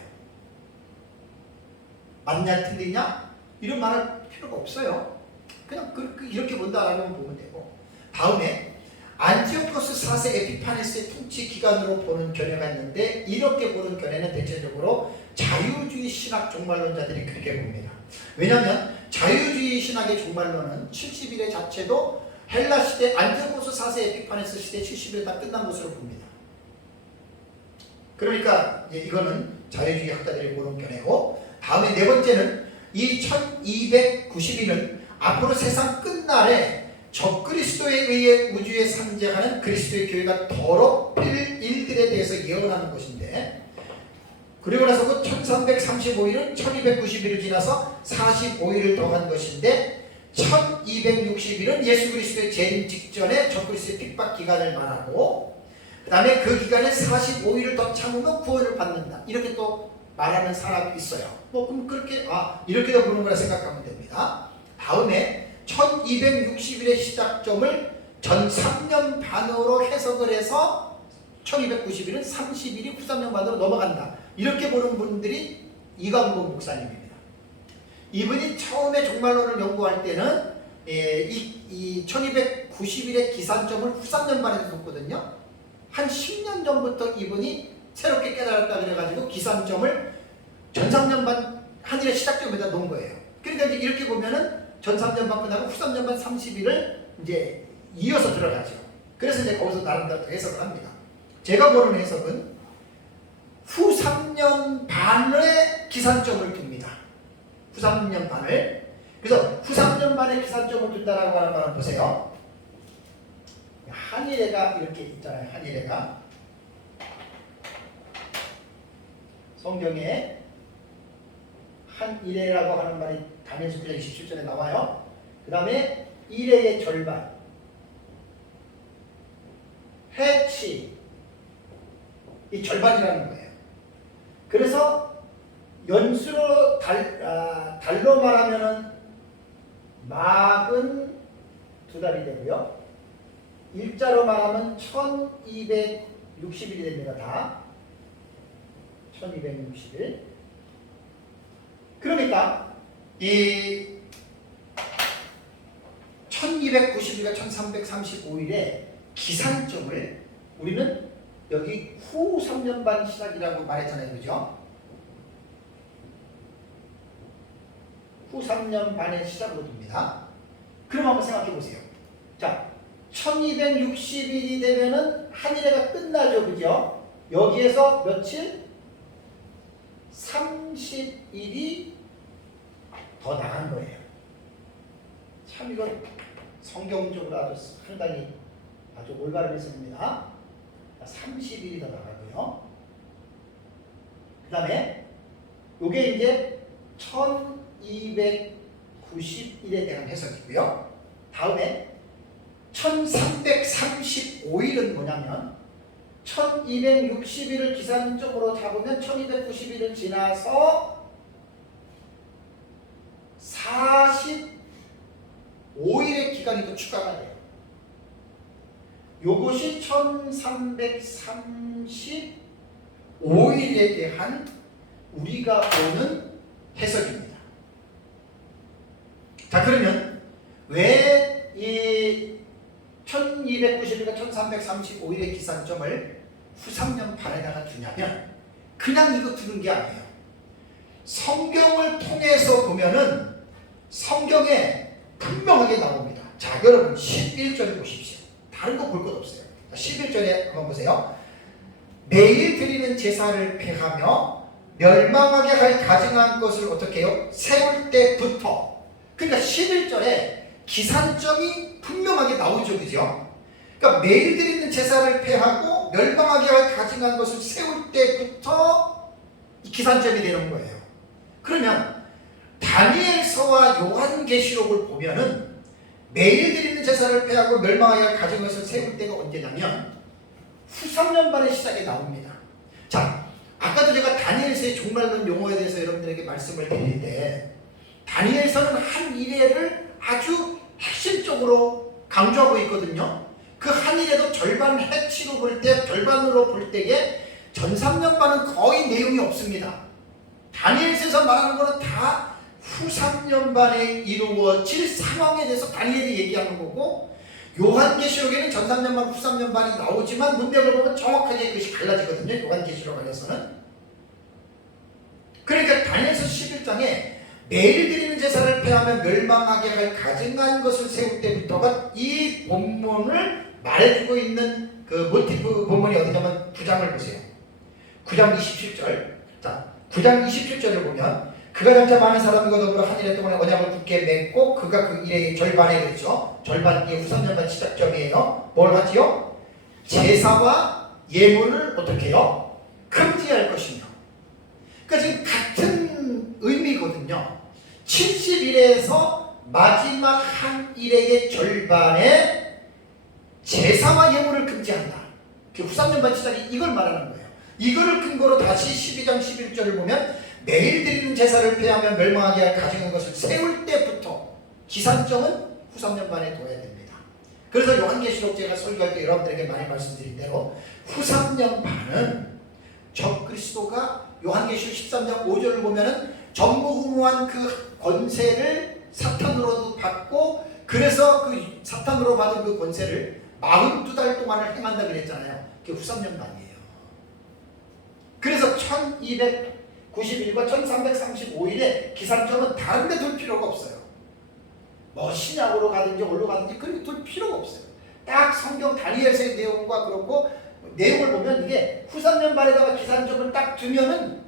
맞냐 틀리냐? 이런 말할 필요가 없어요. 그냥 이렇게 본다라면 보면 되고, 다음에 안티오코스 4세 에피파네스의 통치 기간으로 보는 견해가 있는데, 이렇게 보는 견해는 대체적으로 자유주의 신학 종말론자들이 그렇게 봅니다. 왜냐하면 자유주의 신학의 종말론은 70일의 자체도 헬라 시대 안티오코스 4세 에피파네스 시대 70일 다 끝난 것으로 봅니다. 그러니까 이거는 자유주의 학자들이 보는 견해고, 다음에 네 번째는 이 1290일은 앞으로 세상 끝날에 적그리스도에 의해 우주에 상징하는 그리스도의 교회가 더럽힐 일들에 대해서 예언하는 것인데, 그리고 나서 그 1335일은 1290일을 지나서 45일을 더한 것인데, 1260일은 예수 그리스도의 재림 직전에 적그리스도의 핍박 기간을 말하고, 그 다음에 그 기간에 45일을 더 참으면 구원을 받는다, 이렇게 또 말하는 사람이 있어요. 뭐 그럼 그렇게 이렇게도 보는 거라 생각하면 됩니다. 다음에 1260일의 시작점을 전 3년 반으로 해석을 해서 1290일은 30일이 후 3년 반으로 넘어간다, 이렇게 보는 분들이 이광복 목사님입니다. 이분이 처음에 종말론을 연구할 때는 이 1290일의 기산점을 후 3년 반에 뒀거든요. 한 10년 전부터 이분이 새롭게 깨달았다 그래가지고 기산점을 전 3년 반 한일의 시작점에다 놓은 거예요. 그러니까 이제 이렇게 보면은 전 3년 반 끝나고 후 3년 반 30일을 이제 이어서 들어가죠. 그래서 이제 거기서 나름대로 해석을 합니다. 제가 보는 해석은 후 3년 반의 기산점을 둡니다. 후 3년 반을. 그래서 후 3년 반의 기산점을 둔다라고 하는 말은 보세요. 한일애가 이렇게 있잖아요. 한일애가 성경에 한일애라고 하는 말이 다니엘서 9장 27절에 나와요. 그 다음에 일애의 절반, 해치, 이 절반이라는 거예요. 그래서 연수로 달로 말하면은 막은 2달이 되고요. 일자로 말하면 1260일이 됩니다. 다 1260일. 그러니까 이 1290일과 1335일의 기산점을 우리는 여기 후 3년 반 시작이라고 말했잖아요. 그죠? 후 3년 반의 시작으로 둡니다. 그럼 한번 생각해 보세요. 자, 1260일이 되면은 한일애가 끝나죠. 그죠? 여기에서 며칠? 30일이 더 나간 거예요. 참 이건 성경적으로 아주 상당히 아주 올바른 해석입니다. 30일이 더 나가고요. 그 다음에 이게 이제 1290일에 대한 해석이고요. 다음에 1335일은 뭐냐면 1260일을 기산점으로 잡으면 1290일을 지나서 요것이 1335일에 대한 우리가 보는 해석입니다. 자, 그러면 왜 이 1290일과 1335일의 기산점을 후삼년반에다가 두냐면 그냥 이거 두는 게 아니에요. 성경을 통해서 보면은 성경에 분명하게 나옵니다. 자, 여러분 11절 보십시오. 다른 거 볼 것 없어요. 11절에 한번 보세요. 매일 드리는 제사를 폐하며 멸망하게 할 가증한 것을 어떻게 해요? 세울 때부터. 그러니까 11절에 기산점이 분명하게 나오죠. 그죠? 그러니까 매일 드리는 제사를 폐하고 멸망하게 할 가증한 것을 세울 때부터 이 기산점이 되는 거예요. 그러면 다니엘서와 요한계시록을 보면은 매일 드리는 제사를 폐하고 멸망하게 할 가증한 것을 세울 때가 언제냐면 후삼년반의 시작에 나옵니다. 자, 아까도 제가 다니엘서의 종말론 용어에 대해서 여러분들에게 말씀을 드릴 때 다니엘서는 한 이래를 아주 핵심적으로 강조하고 있거든요. 그 한 일에도 절반 해치로 볼 때, 절반으로 볼 때에 전3년반은 거의 내용이 없습니다. 다니엘서에서 말하는 거는 다 후삼년반에 이루어질 상황에 대해서 다니엘이 얘기하는 거고, 요한계시록에는 전3년반, 후삼년반이 나오지만 문맥을 보면 정확하게 그것이 갈라지거든요. 요한계시록 안에서는. 그러니까 다니엘서 11장에 매일 드리는 제사를 폐하며 멸망하게 할 가증한 것을 세울 때부터가 이 본문을 말해주고 있는 그 모티프 본문이 어디냐면 9장을 보세요. 9장 27절. 자, 9장 27절을 보면 그가 장차 많은 사람과 더불어 한 일에 동안에 언약을 굳게 맺고 그가 그 일의 절반에 그랬죠. 절반 이게 후삼년반 시작점이에요. 뭘 하지요? 제사와 예물을 어떻게 해요? 금지할 것이며. 그러니까 지금 같은 의미거든요. 70일에서 마지막 한 일의 절반에 제사와 예물을 금지한다. 그 후삼년반 시작이 이걸 말하는 거예요. 이거를 근거로 다시 12장 11절을 보면 매일 드리는 제사를 폐하며 멸망하게 할 가증한 것을 세울 때부터 기산점은 후삼년반에 둬야 됩니다. 그래서 요한계시록 제가 설교할 때 여러분들에게 많이 말씀드린 대로 후삼년반은 적그리스도가 요한계시록 13장 5절을 보면은 전무후무한 그 권세를 사탄으로도 받고 그래서 그 사탄으로 받은 그 권세를 42달 동안을 행한다 그랬잖아요. 그게 후삼년반이에요. 그래서 1290일과 1335일에 기산점은 다른 데 둘 필요가 없어요. 뭐 신약으로 가든지 어디로 가든지 그렇게 둘 필요가 없어요. 딱 성경 다니엘서의 내용과 그렇고 내용을 보면 이게 후삼년반에다가 기산점을 딱 두면은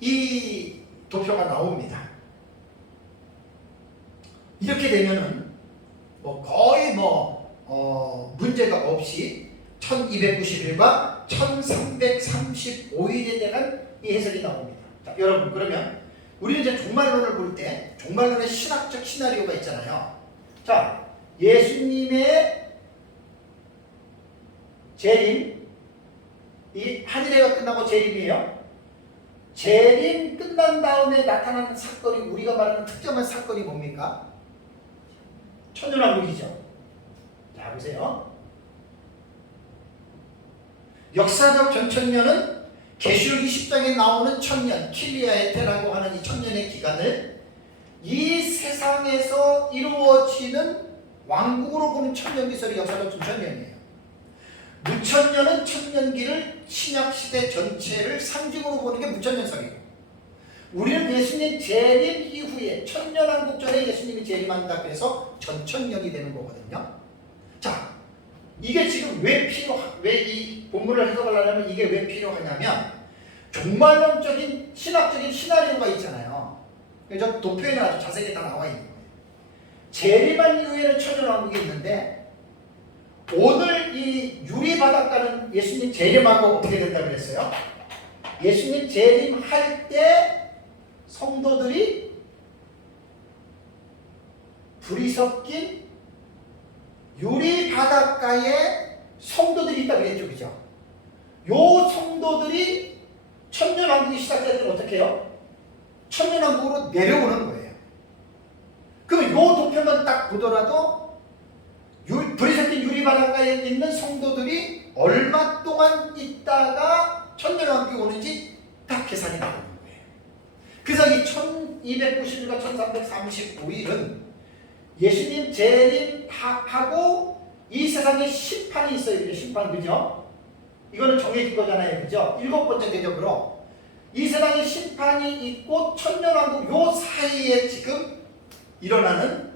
이 도표가 나옵니다. 이렇게 되면은 뭐 거의 문제가 없이 1290일과 1335일에 대한 이 해석이 나옵니다. 자, 여러분 그러면 우리는 이제 종말론을 볼 때 종말론의 신학적 시나리오가 있잖아요. 자, 예수님의 재림, 이 한일회가 끝나고 재림이에요. 재림 끝난 다음에 나타나는 사건이 우리가 말하는 특정한 사건이 뭡니까? 천년왕국이죠. 자, 보세요. 역사적 전천년은 계시록 20장에 나오는 천년, 킬리아에테라고 하는 이 천년의 기간을 이 세상에서 이루어지는 왕국으로 보는 천년기설이 역사적 전천년이에요. 무천년은 천년기를 신약시대 전체를 상징으로 보는 게 무천년설이에요. 우리는 예수님 재림 이후에 천년왕국 전에 예수님이 재림한다 그래서 전천년이 되는 거거든요. 자, 이게 지금 왜 이 본문을 해석을 하려면 이게 왜 필요하냐면 종말론적인 신학적인 시나리오가 있잖아요. 저 도표에는 아주 자세하게 다 나와 있는 거예요. 재림한 이후에는 천년왕국이 있는데 오늘 이 유리바닷가는 예수님 재림하고 어떻게 된다 그랬어요? 예수님 재림할 때 성도들이 불이 섞인 유리바닷가에 성도들이 있다고 그랬죠. 그죠? 요 성도들이 천년왕국이 시작될 때는 어떻게 해요? 천년왕국으로 내려오는 거예요. 그럼 요 도표만 딱 보더라도 불이 섞인 유리 바닷가에 있는 성도들이 얼마 동안 있다가 천년왕국이 오는지 딱 계산이 나오는 거예요. 그래서 이 1290일과 1335일은 예수님 재림하고 이 세상에 심판이 있어요. 그죠? 심판, 그죠? 이거는 정해진 거잖아요. 그죠? 7번째 대접으로 이 세상에 심판이 있고 천년왕국 요 사이에 지금 일어나는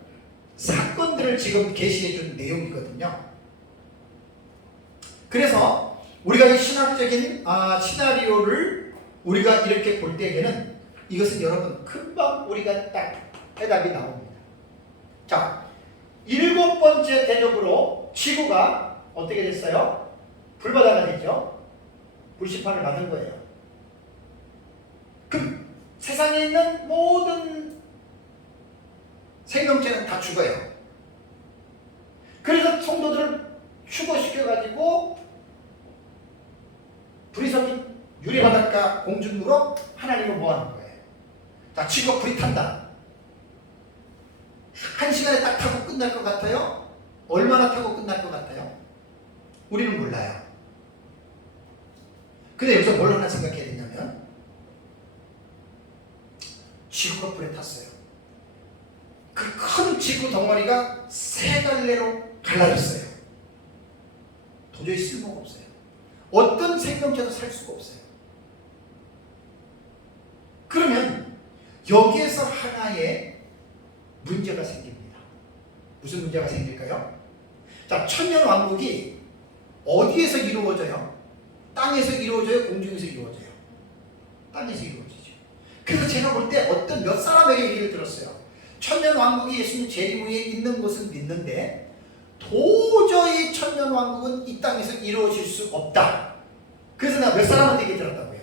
사건들을 지금 계시해 준 내용이거든요. 그래서 우리가 이 신학적인 시나리오를 우리가 이렇게 볼 때에는 이것은 여러분 금방 우리가 딱 해답이 나옵니다. 자, 7번째 대접으로 지구가 어떻게 됐어요? 불바다가 됐죠? 불심판을 받은 거예요. 그럼 세상에 있는 모든 생명체는 다 죽어요. 그래서 성도들을 휴거시켜가지고 불이 섞인 유리바닷가 공중으로 하나님을 모아놓은 거예요. 자, 지구가 불이 탄다. 1시간에 딱 타고 끝날 것 같아요? 얼마나 타고 끝날 것 같아요? 우리는 몰라요. 근데 여기서 뭘 하나 생각해야 되냐면 지구가 불에 탔어요. 그 큰 지구 덩어리가 세 갈래로 갈라졌어요. 도저히 쓸모가 없어요. 어떤 생명체도 살 수가 없어요. 그러면 여기에서 하나의 문제가 생깁니다. 무슨 문제가 생길까요? 자, 천년왕국이 어디에서 이루어져요? 땅에서 이루어져요? 공중에서 이루어져요? 땅에서 이루어지죠. 그래서 제가 볼 때 어떤 몇 사람에게 얘기를 들었어요. 천년왕국이 예수님 재림 후에 있는 것은 믿는데 도저히 천년왕국은 이 땅에서 이루어질 수 없다. 그래서 내가 몇 사람한테 얘기 들었다고요.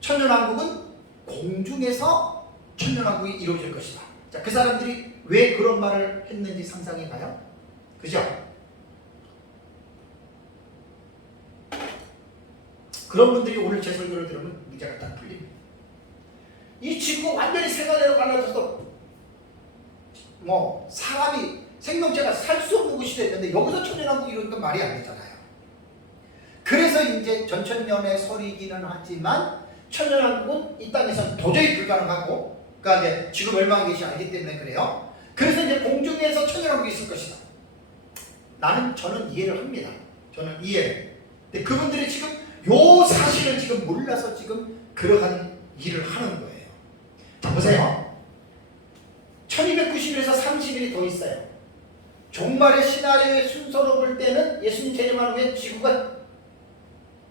천년왕국은 공중에서 천년왕국이 이루어질 것이다. 자, 그 사람들이 왜 그런 말을 했는지 상상해봐요. 그죠? 그런 분들이 오늘 제 설교를 들으면 문제가 딱 풀립니다. 이 지구가 완전히 세 갈래로 갈라져서 사람이 생명체가 살 수 없는 곳이 됐는데 여기서 천년왕국 이런 건 말이 안 되잖아요. 그래서 이제 전천년의 설이기는 하지만 천년왕국은 이 땅에서는 도저히 불가능하고, 그러니까 이제 지구 멸망 계시 알기 때문에 그래요. 그래서 이제 공중에서 천년왕국이 있을 것이다. 저는 이해를 합니다. 저는 이해를. 근데 그분들이 지금 요 사실을 지금 몰라서 지금 그러한 일을 하는 거예요. 자, 보세요. 1290일에서 30일이 더 있어요. 종말의 시나리오의 순서로 볼 때는 예수님 재림한 후에 지구가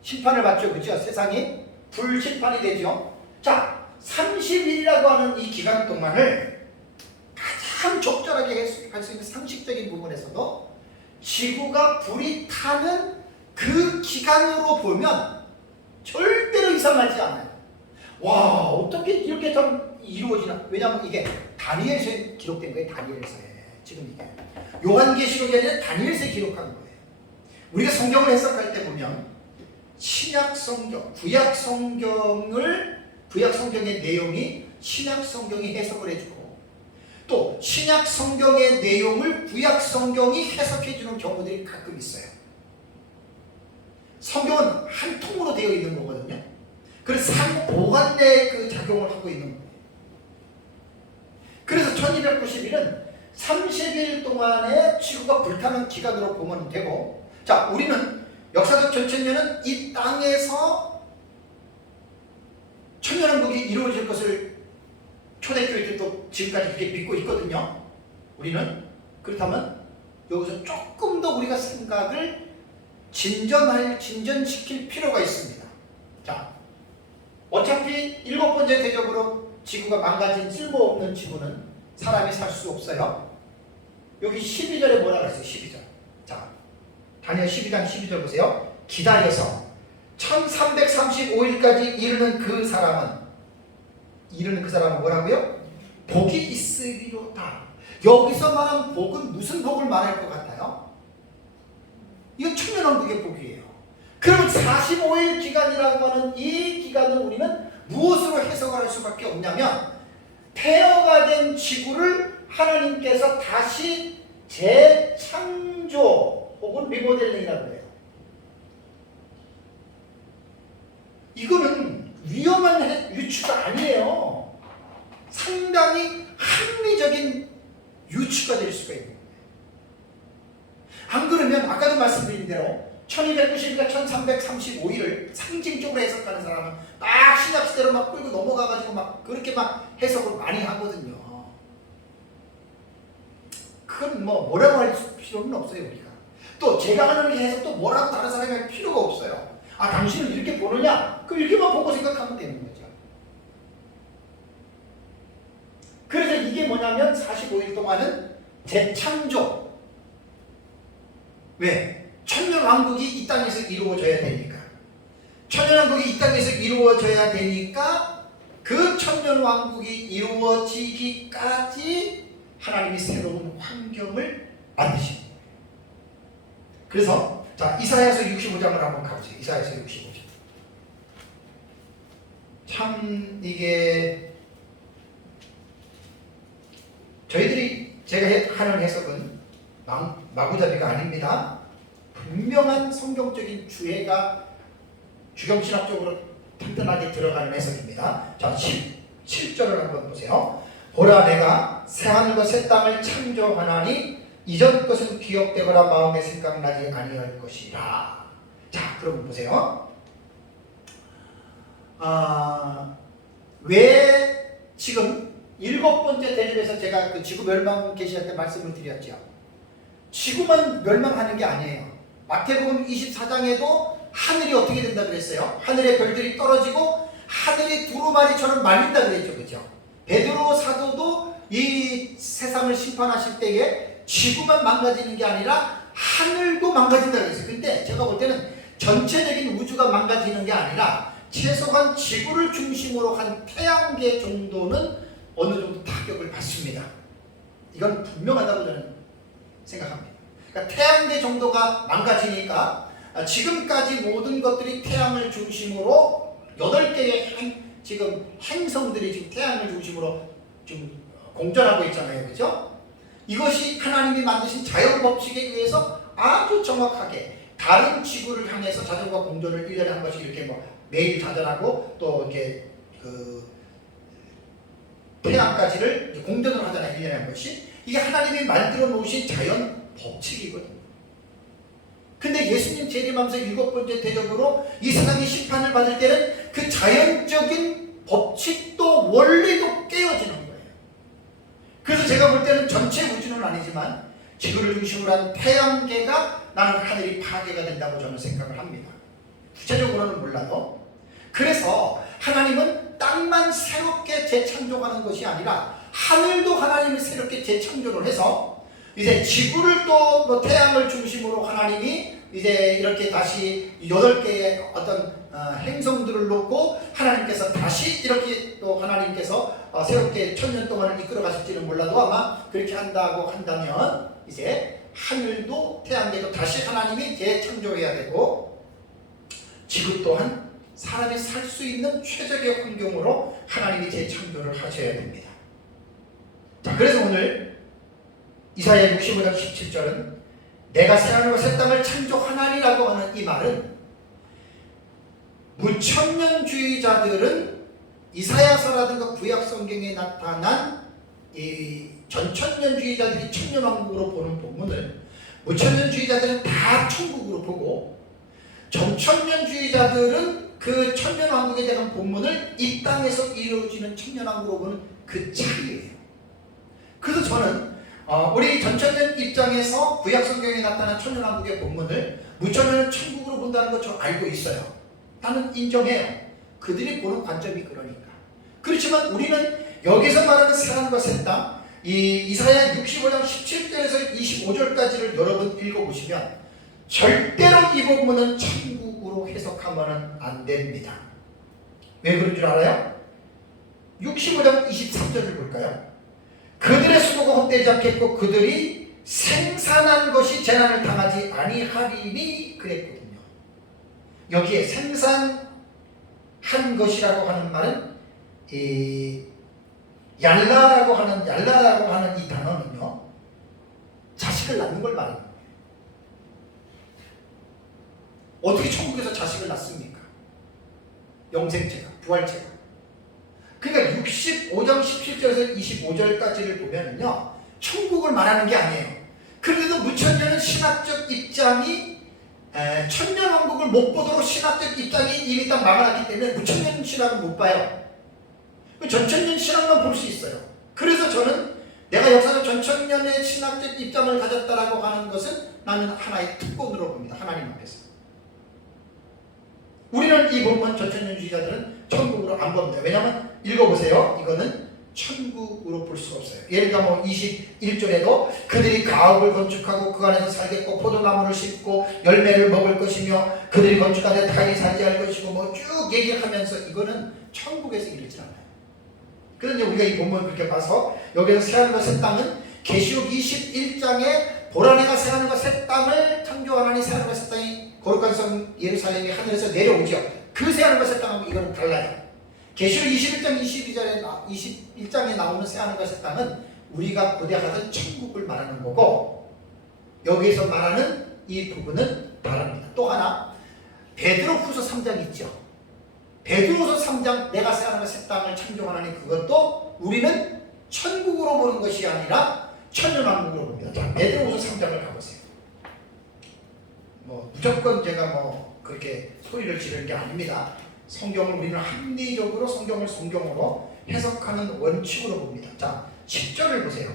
심판을 받죠. 그죠? 세상이 불심판이 되죠. 자, 30일이라고 하는 이 기간 동안을 가장 적절하게 할 수 있는 상식적인 부분에서도 지구가 불이 타는 그 기간으로 보면 절대로 이상하지 않아요. 와, 어떻게 이렇게 좀 이루어지나? 왜냐하면 이게 다니엘서에 기록된 거예요. 다니엘서에. 지금 이게 요한계시록이 아니라 다니엘서에 기록한 거예요. 우리가 성경을 해석할 때 보면 신약 성경, 구약 성경의 내용이 신약 성경이 해석을 해주고, 또 신약 성경의 내용을 구약 성경이 해석해주는 경우들이 가끔 있어요. 성경은 한 통으로 되어 있는 거거든요. 그래서 상보관의 그 작용을 하고 있는 거예요. 그래서 1290일은 30일 동안의 지구가 불타는 기간으로 보면 되고, 자, 우리는 역사적 전천년은 이 땅에서 천년왕국이 이루어질 것을 초대교회 때도 지금까지 그렇게 믿고 있거든요. 우리는. 그렇다면 여기서 조금 더 우리가 생각을 진전시킬 필요가 있습니다. 자, 어차피 7번째 대접으로 지구가 망가진 쓸모없는 지구는 사람이 살 수 없어요. 여기 12절에 뭐라 그랬어요? 12절. 자, 다니엘 12장 12절 보세요. 기다려서 1335일까지 이르는 그 사람은 뭐라고요? 복이 있으리로다. 여기서 말한 복은 무슨 복을 말할 것 같아요? 이건 천년왕국의 복이에요. 그럼 45일 기간이라고 하는 이 기간을 우리는 무엇으로 해석을 할 수밖에 없냐면, 폐허가 된 지구를 하나님께서 다시 재창조, 혹은 리모델링이라고 해요. 이거는 위험한 유추가 아니에요. 상당히 합리적인 유추가 될 수가 있는 거예요. 안 그러면 아까도 말씀드린 대로 1290일과 1335일을 상징적으로 해석하는 사람은 막 신약시대로 막 끌고 넘어가가지고 막 그렇게 막 해석을 많이 하거든요. 그건 뭐라고 할 필요는 없어요. 우리가 또 제가 하는 해석도 뭐라고 다른 사람이 할 필요가 없어요. 아, 당신은 이렇게 보느냐? 그럼 이렇게만 보고 생각하면 되는 거죠. 그래서 이게 뭐냐면 45일 동안은 재창조. 왜? 천년왕국이 이 땅에서 이루어져야 되니까. 천년왕국이 이 땅에서 이루어져야 되니까 그 천년왕국이 이루어지기까지 하나님이 새로운 환경을 만드신 거예요. 그래서 자, 이사야서 65장을 한번 가보세요. 이사야서 65장. 참 이게 저희들이 제가 하는 해석은 마구잡이가 아닙니다. 분명한 성경적인 주해가 주경신학적으로 탄탄하게 들어가는 해석입니다. 자, 17절을 한번 보세요. 보라, 내가 새하늘과 새 땅을 창조하나니 이전 것은 기억되거나 마음에 생각나지 아니할 것이라. 자, 그럼 보세요. 왜 지금 7번째 대접에서 제가 그 지구 멸망 계시할 때 말씀을 드렸죠. 지구만 멸망하는 게 아니에요. 마태복음 24장에도 하늘이 어떻게 된다 그랬어요? 하늘의 별들이 떨어지고 하늘이 두루마리처럼 말린다 그랬죠. 그죠? 베드로 사도도 이 세상을 심판하실 때에 지구만 망가지는 게 아니라 하늘도 망가진다 그랬어요. 근데 제가 볼 때는 전체적인 우주가 망가지는 게 아니라 최소한 지구를 중심으로 한 태양계 정도는 어느 정도 타격을 받습니다. 이건 분명하다고 저는 생각합니다. 그러니까 태양계 정도가 망가지니까 지금까지 모든 것들이 태양을 중심으로 8개의 지금 행성들이 지금 태양을 중심으로 지금 공전하고 있잖아요. 그죠? 이것이 하나님이 만드신 자연 법칙에 의해서 아주 정확하게 다른 지구를 향해서 자전과 공전을 1년에 한 번씩 이렇게 매일 자전하고 또 이렇게 태양까지를 공전을 하잖아요. 1년에 한 번씩. 이게 하나님이 만들어 놓으신 자연 법칙이거든요. 근데 예수님 재림하면서 7번째 대접으로 이 세상이 심판을 받을 때는 그 자연적인 법칙도 원리도 깨어지는 거예요. 그래서 제가 볼 때는 전체 우주는 아니지만 지구를 중심으로 한 태양계가 나는 하늘이 파괴가 된다고 저는 생각을 합니다. 구체적으로는 몰라도. 그래서 하나님은 땅만 새롭게 재창조하는 것이 아니라 하늘도 하나님이 새롭게 재창조를 해서 이제 지구를 또 태양을 중심으로 하나님이 이제 이렇게 다시 8개의 어떤 행성들을 놓고 하나님께서 다시 이렇게 또 하나님께서 새롭게 1000년 동안을 이끌어 가실지는 몰라도 아마 그렇게 한다고 한다면 이제 하늘도 태양계도 다시 하나님이 재창조해야 되고 지구 또한 사람이 살 수 있는 최적의 환경으로 하나님이 재창조를 하셔야 됩니다. 자, 그래서 오늘 이사야 65장 17절은 내가 새하늘과 새 땅을 창조하나니라고 하는 이 말은 무천년주의자들은 이사야서라든가 구약성경에 나타난 이 전천년주의자들이 천년왕국으로 보는 본문을 무천년주의자들은 다 천국으로 보고 전천년주의자들은 그 천년왕국에 대한 본문을 이 땅에서 이루어지는 천년왕국으로 보는 그 차이예요. 그래서 저는 우리 전천년 입장에서 구약성경에 나타난 천년왕국의 본문을 무천년을 천국으로 본다는 거 저 알고 있어요. 나는 인정해요. 그들이 보는 관점이 그러니까. 그렇지만 우리는 여기서 말하는 새하늘과 새 땅, 이 이사야 65장 17절에서 25절까지를 여러분 읽어보시면 절대로 이 본문은 천국으로 해석하면 안 됩니다. 왜 그런 줄 알아요? 65장 23절을 볼까요? 그들의 수고가 헛되지 않겠고 그들이 생산한 것이 재난을 당하지 아니하리니 그랬거든요. 여기에 생산한 것이라고 하는 말은 이 얄라라고 하는 이 단어는요 자식을 낳는 걸 말합니다. 어떻게 천국에서 자식을 낳습니까? 영생체가, 부활체가. 그러니까 65장 17절에서 25절까지를 보면요, 천국을 말하는 게 아니에요. 그런데도 무천년은 신학적 입장이 천년왕국을 못 보도록 신학적 입장이 이미 딱 막아놨기 때문에 무천년 신학은 못 봐요. 전천년 신학만 볼 수 있어요. 그래서 저는 내가 역사적 전천년의 신학적 입장을 가졌다라고 하는 것은 나는 하나의 특권으로 봅니다. 하나님 앞에서. 우리는 이 본문 전천년주의자들은 천국으로 안 봅니다. 왜냐하면 읽어보세요. 이거는 천국으로 볼 수가 없어요. 예를 들어 뭐 21절에도 그들이 가옥을 건축하고 그 안에서 살겠고 포도나무를 심고 열매를 먹을 것이며 그들이 건축하되 타인이 살지 할 것이고 뭐 쭉 얘기를 하면서 이거는 천국에서 이르지 않아요. 그런데 우리가 이 본문을 그렇게 봐서 여기서 새하늘과 새 땅은 계시록 21장에 보라내가 새하늘과 새 땅을 창조하나니 새하늘과 새 땅이 거룩한 성 예루살렘이 하늘에서 내려오죠. 그 새하늘과 새 땅하고 이거는 달라요. 계시록 21장 21장에 나오는 새하늘과 새 땅은 우리가 고대하던 천국을 말하는 거고, 여기에서 말하는 이 부분은 다릅니다. 또 하나, 베드로후서 3장 있죠. 베드로후서 3장 내가 새하늘과 새 땅을 창조하나니 그것도 우리는 천국으로 보는 것이 아니라 천년왕국으로 봅니다. 자, 베드로후서 3장을 가보세요. 뭐 무조건 제가 뭐 그렇게 소리를 지르는 게 아닙니다. 성경을 우리는 합리적으로 성경을 성경으로 해석하는 원칙으로 봅니다. 자, 10절을 보세요.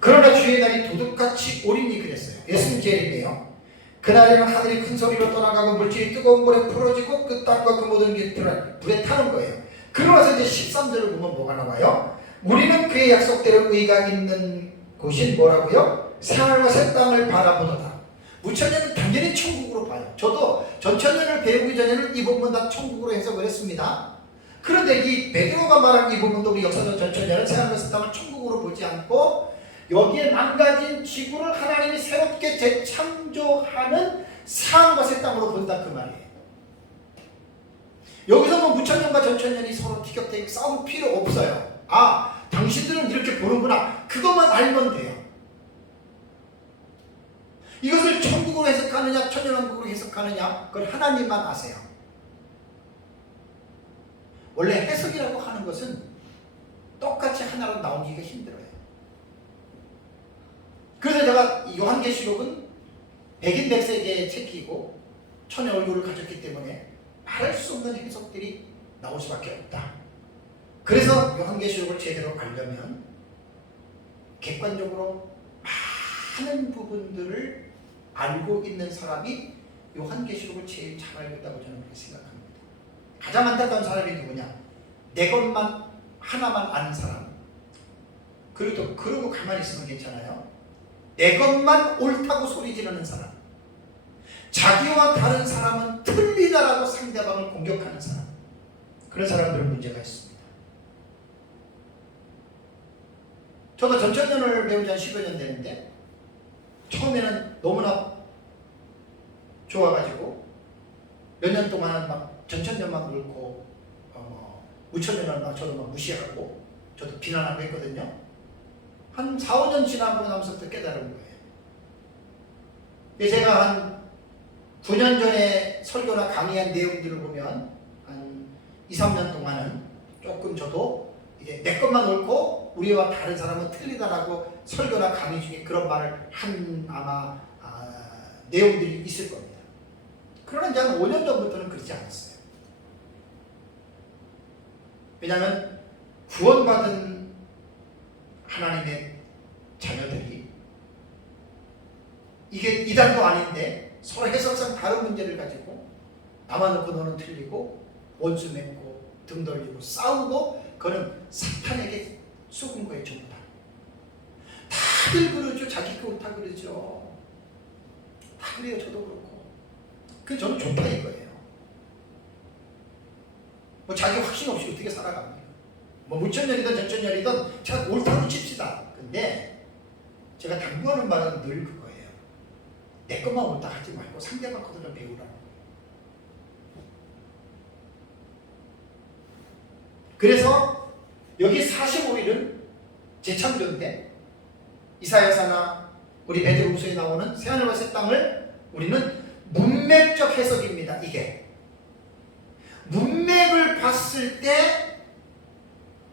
그러나 주의 날이 도둑같이 오리니 그랬어요. 예수님 제일이네요. 그날에는 하늘이 큰 소리로 떠나가고 물질이 뜨거운 물에 풀어지고 그 땅과 그 모든 게 불에 타는 거예요. 그러면서 이제 13절을 보면 뭐가 나와요? 우리는 그의 약속대로 의가 있는 곳이 뭐라고요? 새하늘과 새 땅을 바라보도다. 무천년은 당연히 천국으로 봐요. 저도 전천년을 배우기 전에는 이 부분 다 천국으로 해석을 했습니다. 그런데 이 베드로가 말한 이 부분도 우리 역사적 전천년은 새하늘과 새 땅을 천국으로 보지 않고 여기에 망가진 지구를 하나님이 새롭게 재창조하는 새하늘과 새 땅으로 본다 그 말이에요. 여기서 뭐 무천년과 전천년이 서로 티격태격 싸울 필요 없어요. 아, 당신들은 이렇게 보는구나. 그것만 알면 돼요. 이것을 천국으로 해석하느냐 천년왕국으로 해석하느냐 그걸 하나님만 아세요. 원래 해석이라고 하는 것은 똑같이 하나로 나오기가 힘들어요. 그래서 제가 요한계시록은 백인백색의 책이고 천의 얼굴을 가졌기 때문에 말할 수 없는 해석들이 나올 수밖에 없다. 그래서 요한계시록을 제대로 알려면 객관적으로 많은 부분들을 알고 있는 사람이 요한계시록을 제일 잘 알고 있다고 저는 그렇게 생각합니다. 가장 안타까운 사람이 누구냐? 내 것만 하나만 아는 사람. 그리고 또 그러고 가만히 있으면 괜찮아요. 내 것만 옳다고 소리 지르는 사람. 자기와 다른 사람은 틀리다라고 상대방을 공격하는 사람. 그런 사람들은 문제가 있습니다. 저도 전천년을 배운 지 한 10여 년 되는데 처음에는 너무나 좋아가지고 몇 년 동안 막 전천년만 옳고 무천년을 막 저도 막 무시하고 저도 비난하고 했거든요. 한 4, 5년 지나고 나서부터 깨달은 거예요. 제가 한 9년 전에 설교나 강의한 내용들을 보면 한 2, 3년 동안은 조금 저도 이제 내 것만 옳고 우리와 다른 사람은 틀리다라고 설교나 강의 중에 그런 말을 한 아마 내용들이 있을 겁니다. 그러나 이제 한 5년 전부터는 그렇지 않았어요. 왜냐하면 구원받은 하나님의 자녀들이 이게 이단도 아닌데 서로 해석상 다른 문제를 가지고 나만 놓고 너는 틀리고 원수 맺고 등 돌리고 싸우고 그거는 사탄에게 속은 거예요. 전부 다. 다들 그러죠. 자기 거 옳다 그러죠. 다 그래요. 저도 그렇고. 그게 저는 좋다 이거예요. 뭐 자기 확신 없이 어떻게 살아갑니까? 뭐 무천년이든 전천년이든 자 옳다고 칩시다. 근데 제가 당부하는 말은 늘 그거예요. 내 것만 옳다 하지 말고 상대방 것도 좀 배우라는 거예요. 그래서 여기 45일은 재창조인데 이사야서나 우리 베드로후서에 나오는 새하늘과 새 땅을 우리는 문맥적 해석입니다. 이게 문맥을 봤을 때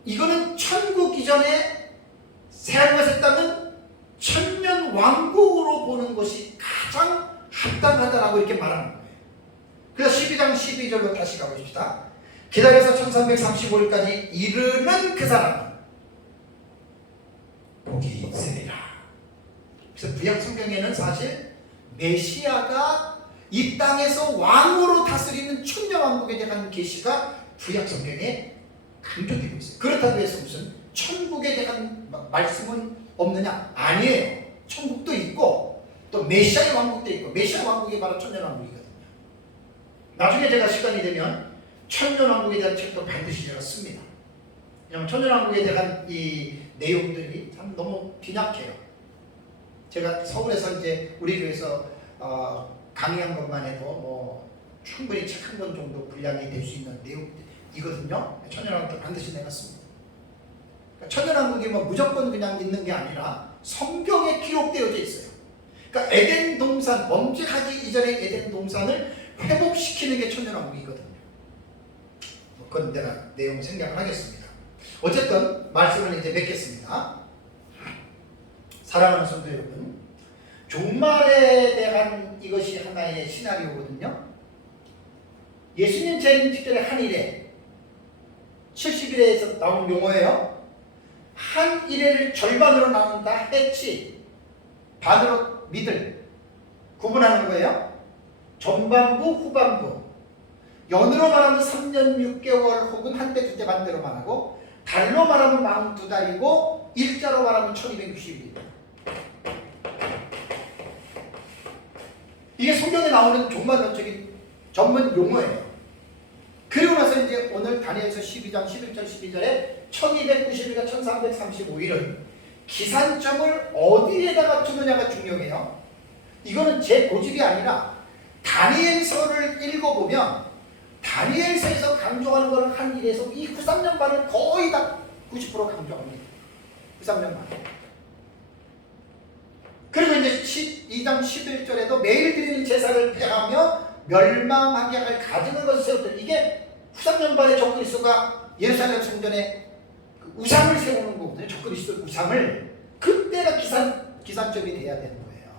이거는 천국 이전에 새하늘과 새 땅은 천년 왕국으로 보는 것이 가장 합당하다라고 이렇게 말하는 거예요. 그래서 12장 12절로 다시 가보십시다. 기다려서 1335일까지 이르는 그 사람은 복이 있으리라. 그래서 구약 성경에는 사실 메시아가 이 땅에서 왕으로 다스리는 천년왕국에 대한 계시가 구약 성경에 강조되고 있어요. 그렇다고 해서 무슨 천국에 대한 말씀은 없느냐? 아니에요. 천국도 있고 또 메시아의 왕국도 있고, 메시아 왕국이 바로 천년왕국이거든요. 나중에 제가 시간이 되면 천년왕국에 대한 책도 반드시 제가 씁니다. 왜냐하면 천년왕국에 대한 이 내용들이 참 너무 빈약해요. 제가 서울에서 이제 우리 교회에서 강의한 것만 해도 뭐 충분히 책 한 권 정도 분량이 될 수 있는 내용이거든요. 천년왕국도 반드시 내가 씁니다. 그러니까 천년왕국이 뭐 무조건 그냥 있는 게 아니라 성경에 기록되어져 있어요. 그러니까 에덴 동산, 범죄하기 이전의 에덴 동산을 회복시키는 게 천년왕국이거든요. 그건 내가 내용 생략을 하겠습니다. 어쨌든 말씀을 이제 맺겠습니다. 사랑하는 성도 여러분, 종말에 대한 이것이 하나의 시나리오거든요. 예수님 재림 직전에 한 일에 70일에서 나온 용어예요. 한 일회를 절반으로 나눈다. 해치, 반으로 미들 구분하는 거예요. 전반부, 후반부. 연으로 말하면 3년 6개월 혹은 한때 두때 반대로 말하고, 달로 말하면 42달이고 일자로 말하면 1260일. 이게 성경에 나오는 종말론적인 전문 용어예요. 그리고 나서 이제 오늘 다니엘서 12장 11절 12절에 1290일과 1335일은 기산점을 어디에다가 두느냐가 중요해요. 이거는 제 고집이 아니라 다니엘서를 읽어보면 다니엘서에서 강조하는 것을 한 일에서 이 93년반을 거의 다 90% 강조합니다. 93년반. 그리고 이제 12장 11절에도 매일 드리는 제사를 폐하며 멸망하게 할 가증을 것을 세웠더니, 이게 93년반의 적그리스도가 예루살렘 성전에 그 우상을 세우는 거거든요. 적그리스도 우상을. 그때가 기산점이 돼야 되는 거예요.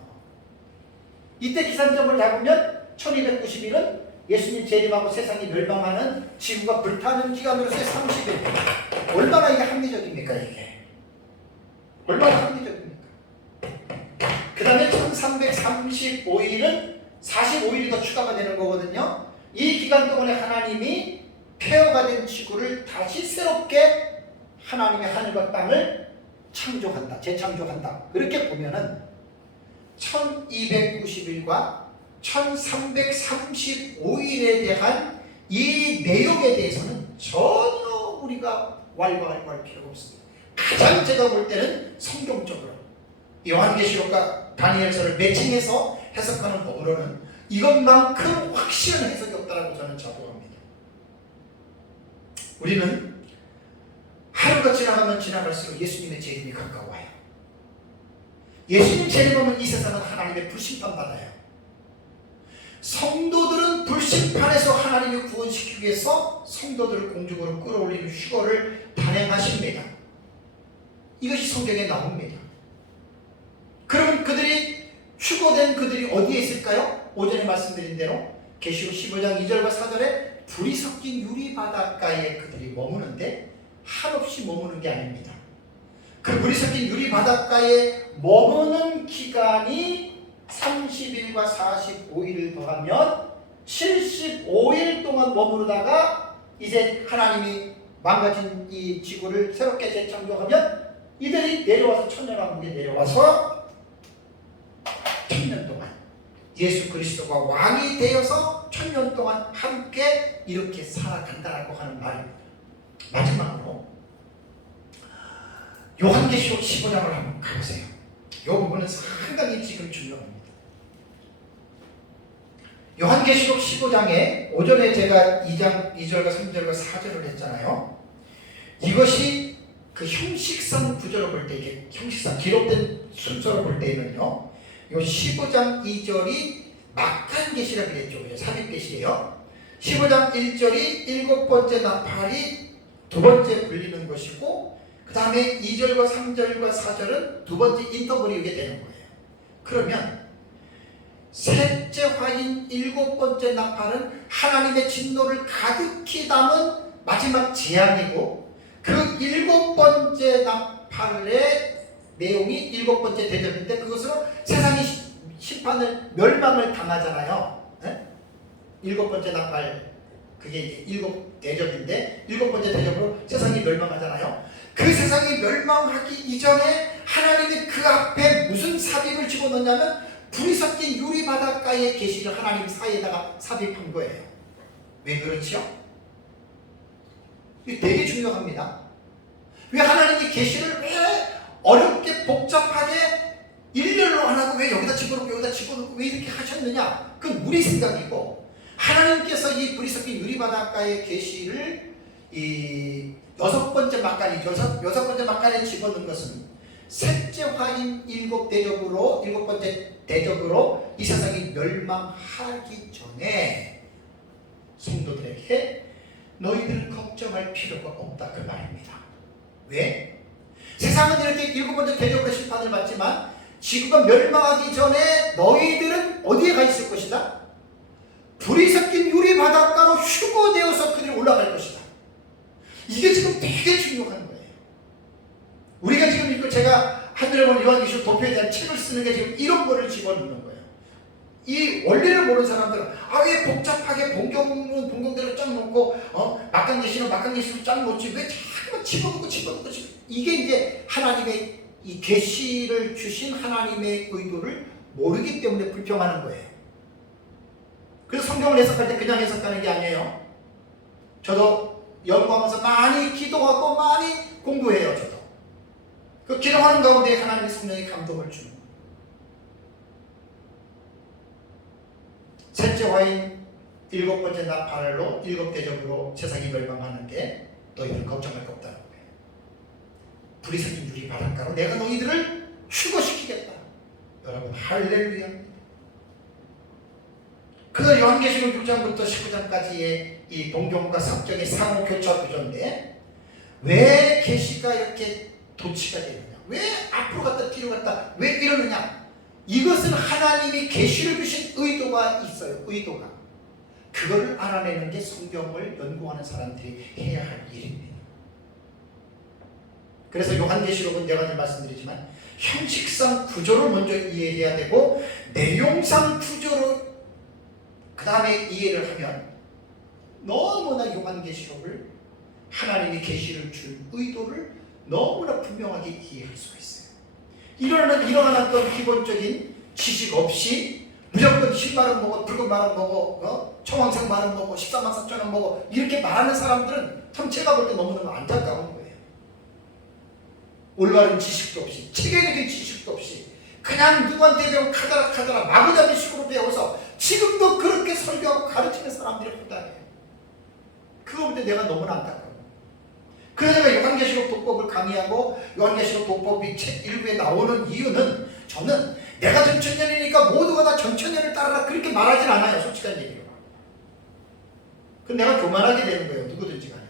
이때 기산점을 잡으면 1290일은 예수님 재림하고 세상이 멸망하는, 지구가 불타는 기간으로서의 30일. 얼마나 이게 합리적입니까, 이게? 얼마나 합리적입니까? 그 다음에 1335일은 45일이 더 추가가 되는 거거든요. 이 기간 동안에 하나님이 폐허가 된 지구를 다시 새롭게 하나님의 하늘과 땅을 창조한다, 재창조한다. 그렇게 보면은 1290일과 1335일에 대한 이 내용에 대해서는 전혀 우리가 왈가왈부할 필요가 없습니다. 가장 제가 볼 때는 성경적으로 요한계시록과 다니엘서를 매칭해서 해석하는 법으로는 이것만큼 확실한 해석이 없다라고 저는 자부합니다. 우리는 하루가 지나가면 지나갈수록 예수님의 재림이 가까워요. 예수님 재림하면 이 세상은 하나님의 불심판 받아요. 성도들은 불심판에서 하나님이 구원시키기 위해서 성도들을 공중으로 끌어올리는 휴거를 단행하십니다. 이것이 성경에 나옵니다. 그러면 그들이 휴거된 그들이 어디에 있을까요? 오전에 말씀드린 대로 계시록 15장 2절과 4절에 불이 섞인 유리 바닷가에 그들이 머무는데 한없이 머무는 게 아닙니다. 그 불이 섞인 유리 바닷가에 머무는 기간이 30일과 45일을 더하면 75일 동안 머무르다가 이제 하나님이 망가진 이 지구를 새롭게 재창조하면 이들이 내려와서 천년왕국에 내려와서 천년 동안 예수 그리스도가 왕이 되어서 천년 동안 함께 이렇게 살아간다라고 하는 말입니다. 마지막으로 요한계시록 15장을 한번 가보세요. 이 부분은 상당히 지금 중요합니다. 요한계시록 15장에 오전에 제가 2장 2절과 3절과 4절을 했잖아요. 이것이 그 형식상 구조로 볼 때, 이게 형식상 기록된 순서를 볼 때는요, 요 15장 2절이 막한 계시라 그랬죠. 삽입 계시예요. 15장 1절이 일곱 번째 나팔이 두 번째 불리는 것이고, 그 다음에 2절과 3절과 4절은 두 번째 인터벌이 오게 되는 거예요. 그러면 셋째 화인 일곱 번째 나팔은 하나님의 진노를 가득히 담은 마지막 재앙이고, 그 일곱 번째 나팔의 내용이 일곱 번째 대접인데, 그것으로 세상이 심판을 멸망을 당하잖아요. 네? 일곱 번째 나팔, 그게 이제 일곱 대접인데, 일곱 번째 대접으로 세상이 멸망하잖아요. 그 세상이 멸망하기 이전에 하나님이 그 앞에 무슨 삽입을 집어넣냐면 불이 섞인 유리 바닷가의 계시를 하나님 사이에다가 삽입한 거예요. 왜 그렇지요? 이게 되게 중요합니다. 왜 하나님이 계시를 왜 어렵게 복잡하게 일렬로 안 하고 왜 여기다 집어넣고 여기다 집어넣고 왜 이렇게 하셨느냐? 그건 우리 생각이고, 하나님께서 이 불이 섞인 유리 바닷가의 계시를 이 여섯 번째 막간에 집어넣은 것은 셋째 화인 일곱 번째 대접으로 이 세상이 멸망하기 전에 성도들에게 너희들은 걱정할 필요가 없다, 그 말입니다. 왜? 세상은 이렇게 일곱 번째 대접으로 심판을 받지만 지구가 멸망하기 전에 너희들은 어디에 가 있을 것이다? 불이 섞인 유리 바닷가로 휴거되어서 그들이 올라갈 것이다. 이게 지금 되게 중요한 거예요. 우리가 지금 읽고 제가 하늘에 보는 요한계시록 도표에 대한 책을 쓰는 게 지금 이런 거를 집어넣는 거예요. 이 원리를 모르는 사람들은 왜 복잡하게 본경은 본경대로 쫙 놓고 막강계시는 막강계시로 쫙 놓지 왜 자꾸만 집어넣고 이게 이제 하나님의 이 계시를 주신 하나님의 의도를 모르기 때문에 불평하는 거예요. 그래서 성경을 해석할 때 그냥 해석하는 게 아니에요. 저도 연구하면서 많이 기도하고 많이 공부해요. 저도 그 기도하는 가운데 하나님의 성령이 감동을 주는 거예요. 셋째 화인 일곱 번째 나팔로 일곱 대접으로 세상이 멸망하는데 너희들은 걱정할 거 없다는 거예요. 불이 섞인 유리 바닷가로 내가 너희들을 휴거시키겠다. 여러분 할렐루야. 그래서 요한계시록 6장부터 19장까지의 이 동경과 성경의 상호 교차 구조인데, 왜 계시가 이렇게 도치가 되느냐, 왜 앞으로 갔다 뒤로 갔다 왜 이러느냐, 이것은 하나님이 계시를 주신 의도가 있어요. 의도가. 그거를 알아내는 게 성경을 연구하는 사람들이 해야 할 일입니다. 그래서 요한계시록은 내가 늘 말씀드리지만 형식상 구조를 먼저 이해해야 되고 내용상 구조로 그 다음에 이해를 하면 너무나 요한계시록을 하나님이 계시를 준 의도를 너무나 분명하게 이해할 수가 있어요. 이러한 어떤 기본적인 지식 없이 무조건 10만원 먹어, 붉은 만원 먹어, 청황색 만원 먹어, 14만 4천원 먹어 이렇게 말하는 사람들은 참 제가 볼 때 너무너무 안타까운 거예요. 올바른 지식도 없이, 체계적인 지식도 없이 그냥 누구한테 배운 카더라 마구잡이식으로 배워서 지금도 그렇게 설교하고 가르치는 사람들이 후다해요. 그거 볼 때 내가 너무나 안타까워요. 그래서 제가 요한계시록 독법을 강의하고 요한계시록 독법이 책 1부에 나오는 이유는, 저는 내가 전천년이니까 모두가 다 전천년을 따르라 그렇게 말하진 않아요. 솔직한 얘기로. 그럼 내가 교만하게 되는 거예요. 누구든지 간에.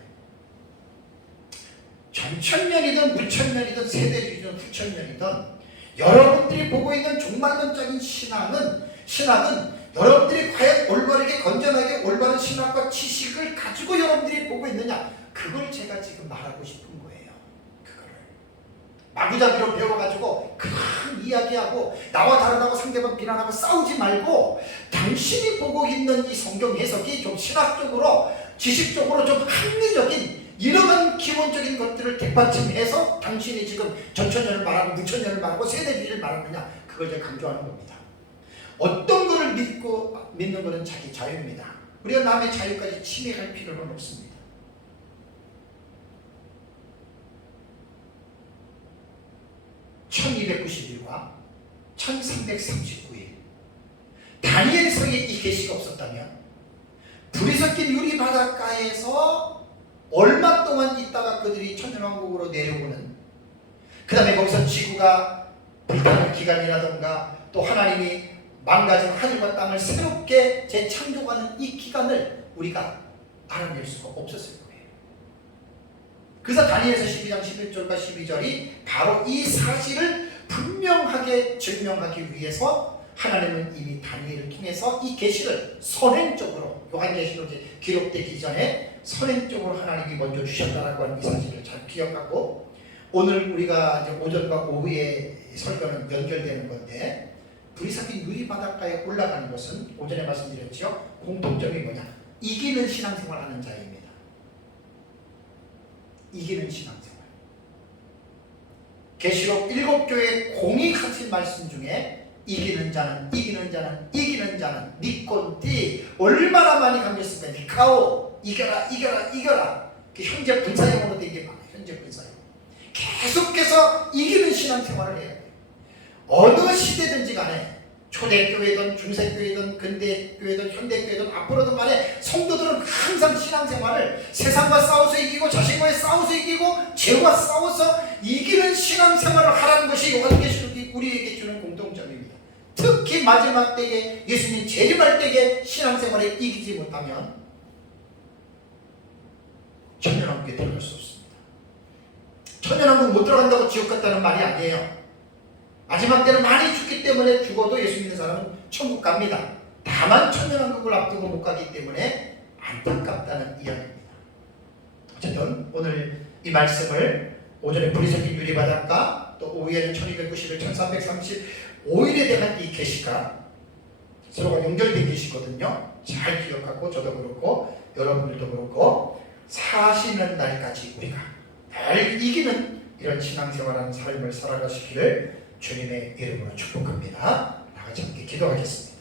전천년이든 무천년이든 세대주의든 후천년이든 여러분들이 보고 있는 종말론적인 신학은 여러분들이 과연 올바르게 건전하게 올바른 신학과 지식을 가지고 여러분들이 보고 있느냐, 그걸 제가 지금 말하고 싶은 거예요. 그거를 마구잡이로 배워가지고 큰 이야기하고 나와 다르다고 상대방 비난하고 싸우지 말고, 당신이 보고 있는 이 성경 해석이 좀 신학적으로 지식적으로 좀 합리적인 이러한 기본적인 것들을 뒷받침해서 당신이 지금 전천년을 말하고 무천년을 말하고 세대주의를 말하느냐, 그걸 제가 강조하는 겁니다. 어떤 것을 믿는 것은 자기 자유입니다. 우리가 남의 자유까지 침해할 필요는 없습니다. (1291과 1339일) 다니엘서에 이 계시가 없었다면 불이 섞인 유리 바닷가에서 얼마 동안 있다가 그들이 천년왕국으로 내려오는, 그 다음에 거기서 지구가 불타는 기간이라던가 또 하나님이 망가진 하늘과 땅을 새롭게 재창조하는 이 기간을 우리가 알아낼 수가 없었을 거예요. 그래서 다니엘서 12장 11절과 12절이 바로 이 사실을 분명하게 증명하기 위해서 하나님은 이미 다니엘을 통해서 이 계시를 선행적으로, 요한계시록이 기록되기 전에 선행적으로 하나님이 먼저 주셨다라고 하는 이 사실을 잘 기억하고, 오늘 우리가 이제 오전과 오후의 설교는 연결되는 건데, 불이 섞인 유리 바닷가에 올라가는 것은 오전에 말씀드렸죠. 공통점이 뭐냐? 이기는 신앙생활 하는 자입니다. 이기는 신앙생활. 계시록 7교회 공익하신 말씀 중에 이기는 자는 니콘띠 얼마나 많이 강조했습니까? 니카오 이겨라. 그 현재 분사형으로 되게 많아요. 현재 분사형. 계속해서 이기는 신앙생활을 해야 돼요. 어느 시대든지 간에 초대교회든 중세교회든 근대교회든 현대교회든 앞으로든 간에 성도들은 항상 신앙생활을 세상과 싸워서 이기고 자신과의 싸워서 이기고 죄와 싸워서 이기는 신앙생활을 하라는 것이 요한계시록이 우리에게 주는 공통점입니다. 특히 마지막 때에 예수님 재림할 때에 신앙생활에 이기지 못하면 천년왕국에 들어갈 수 없습니다. 천년왕국 못 들어간다고 지옥 갔다는 말이 아니에요. 마지막 때는 많이 죽기 때문에 죽어도 예수 믿는 사람은 천국 갑니다. 다만 천년왕국을 앞두고 못 가기 때문에 안타깝다는 이야기입니다. 어쨌든 오늘 이 말씀을 오전에 불이 섞인 유리바닷가, 또 오후에는 1291, 1335일에 대한 이 계시가 서로가 연결된 계시거든요. 잘 기억하고 저도 그렇고 여러분들도 그렇고 사시는 날까지 우리가 늘 이기는 이런 신앙생활하는 삶을 살아가시기를 주님의 이름으로 축복합니다. 다 같이 함께 기도하겠습니다.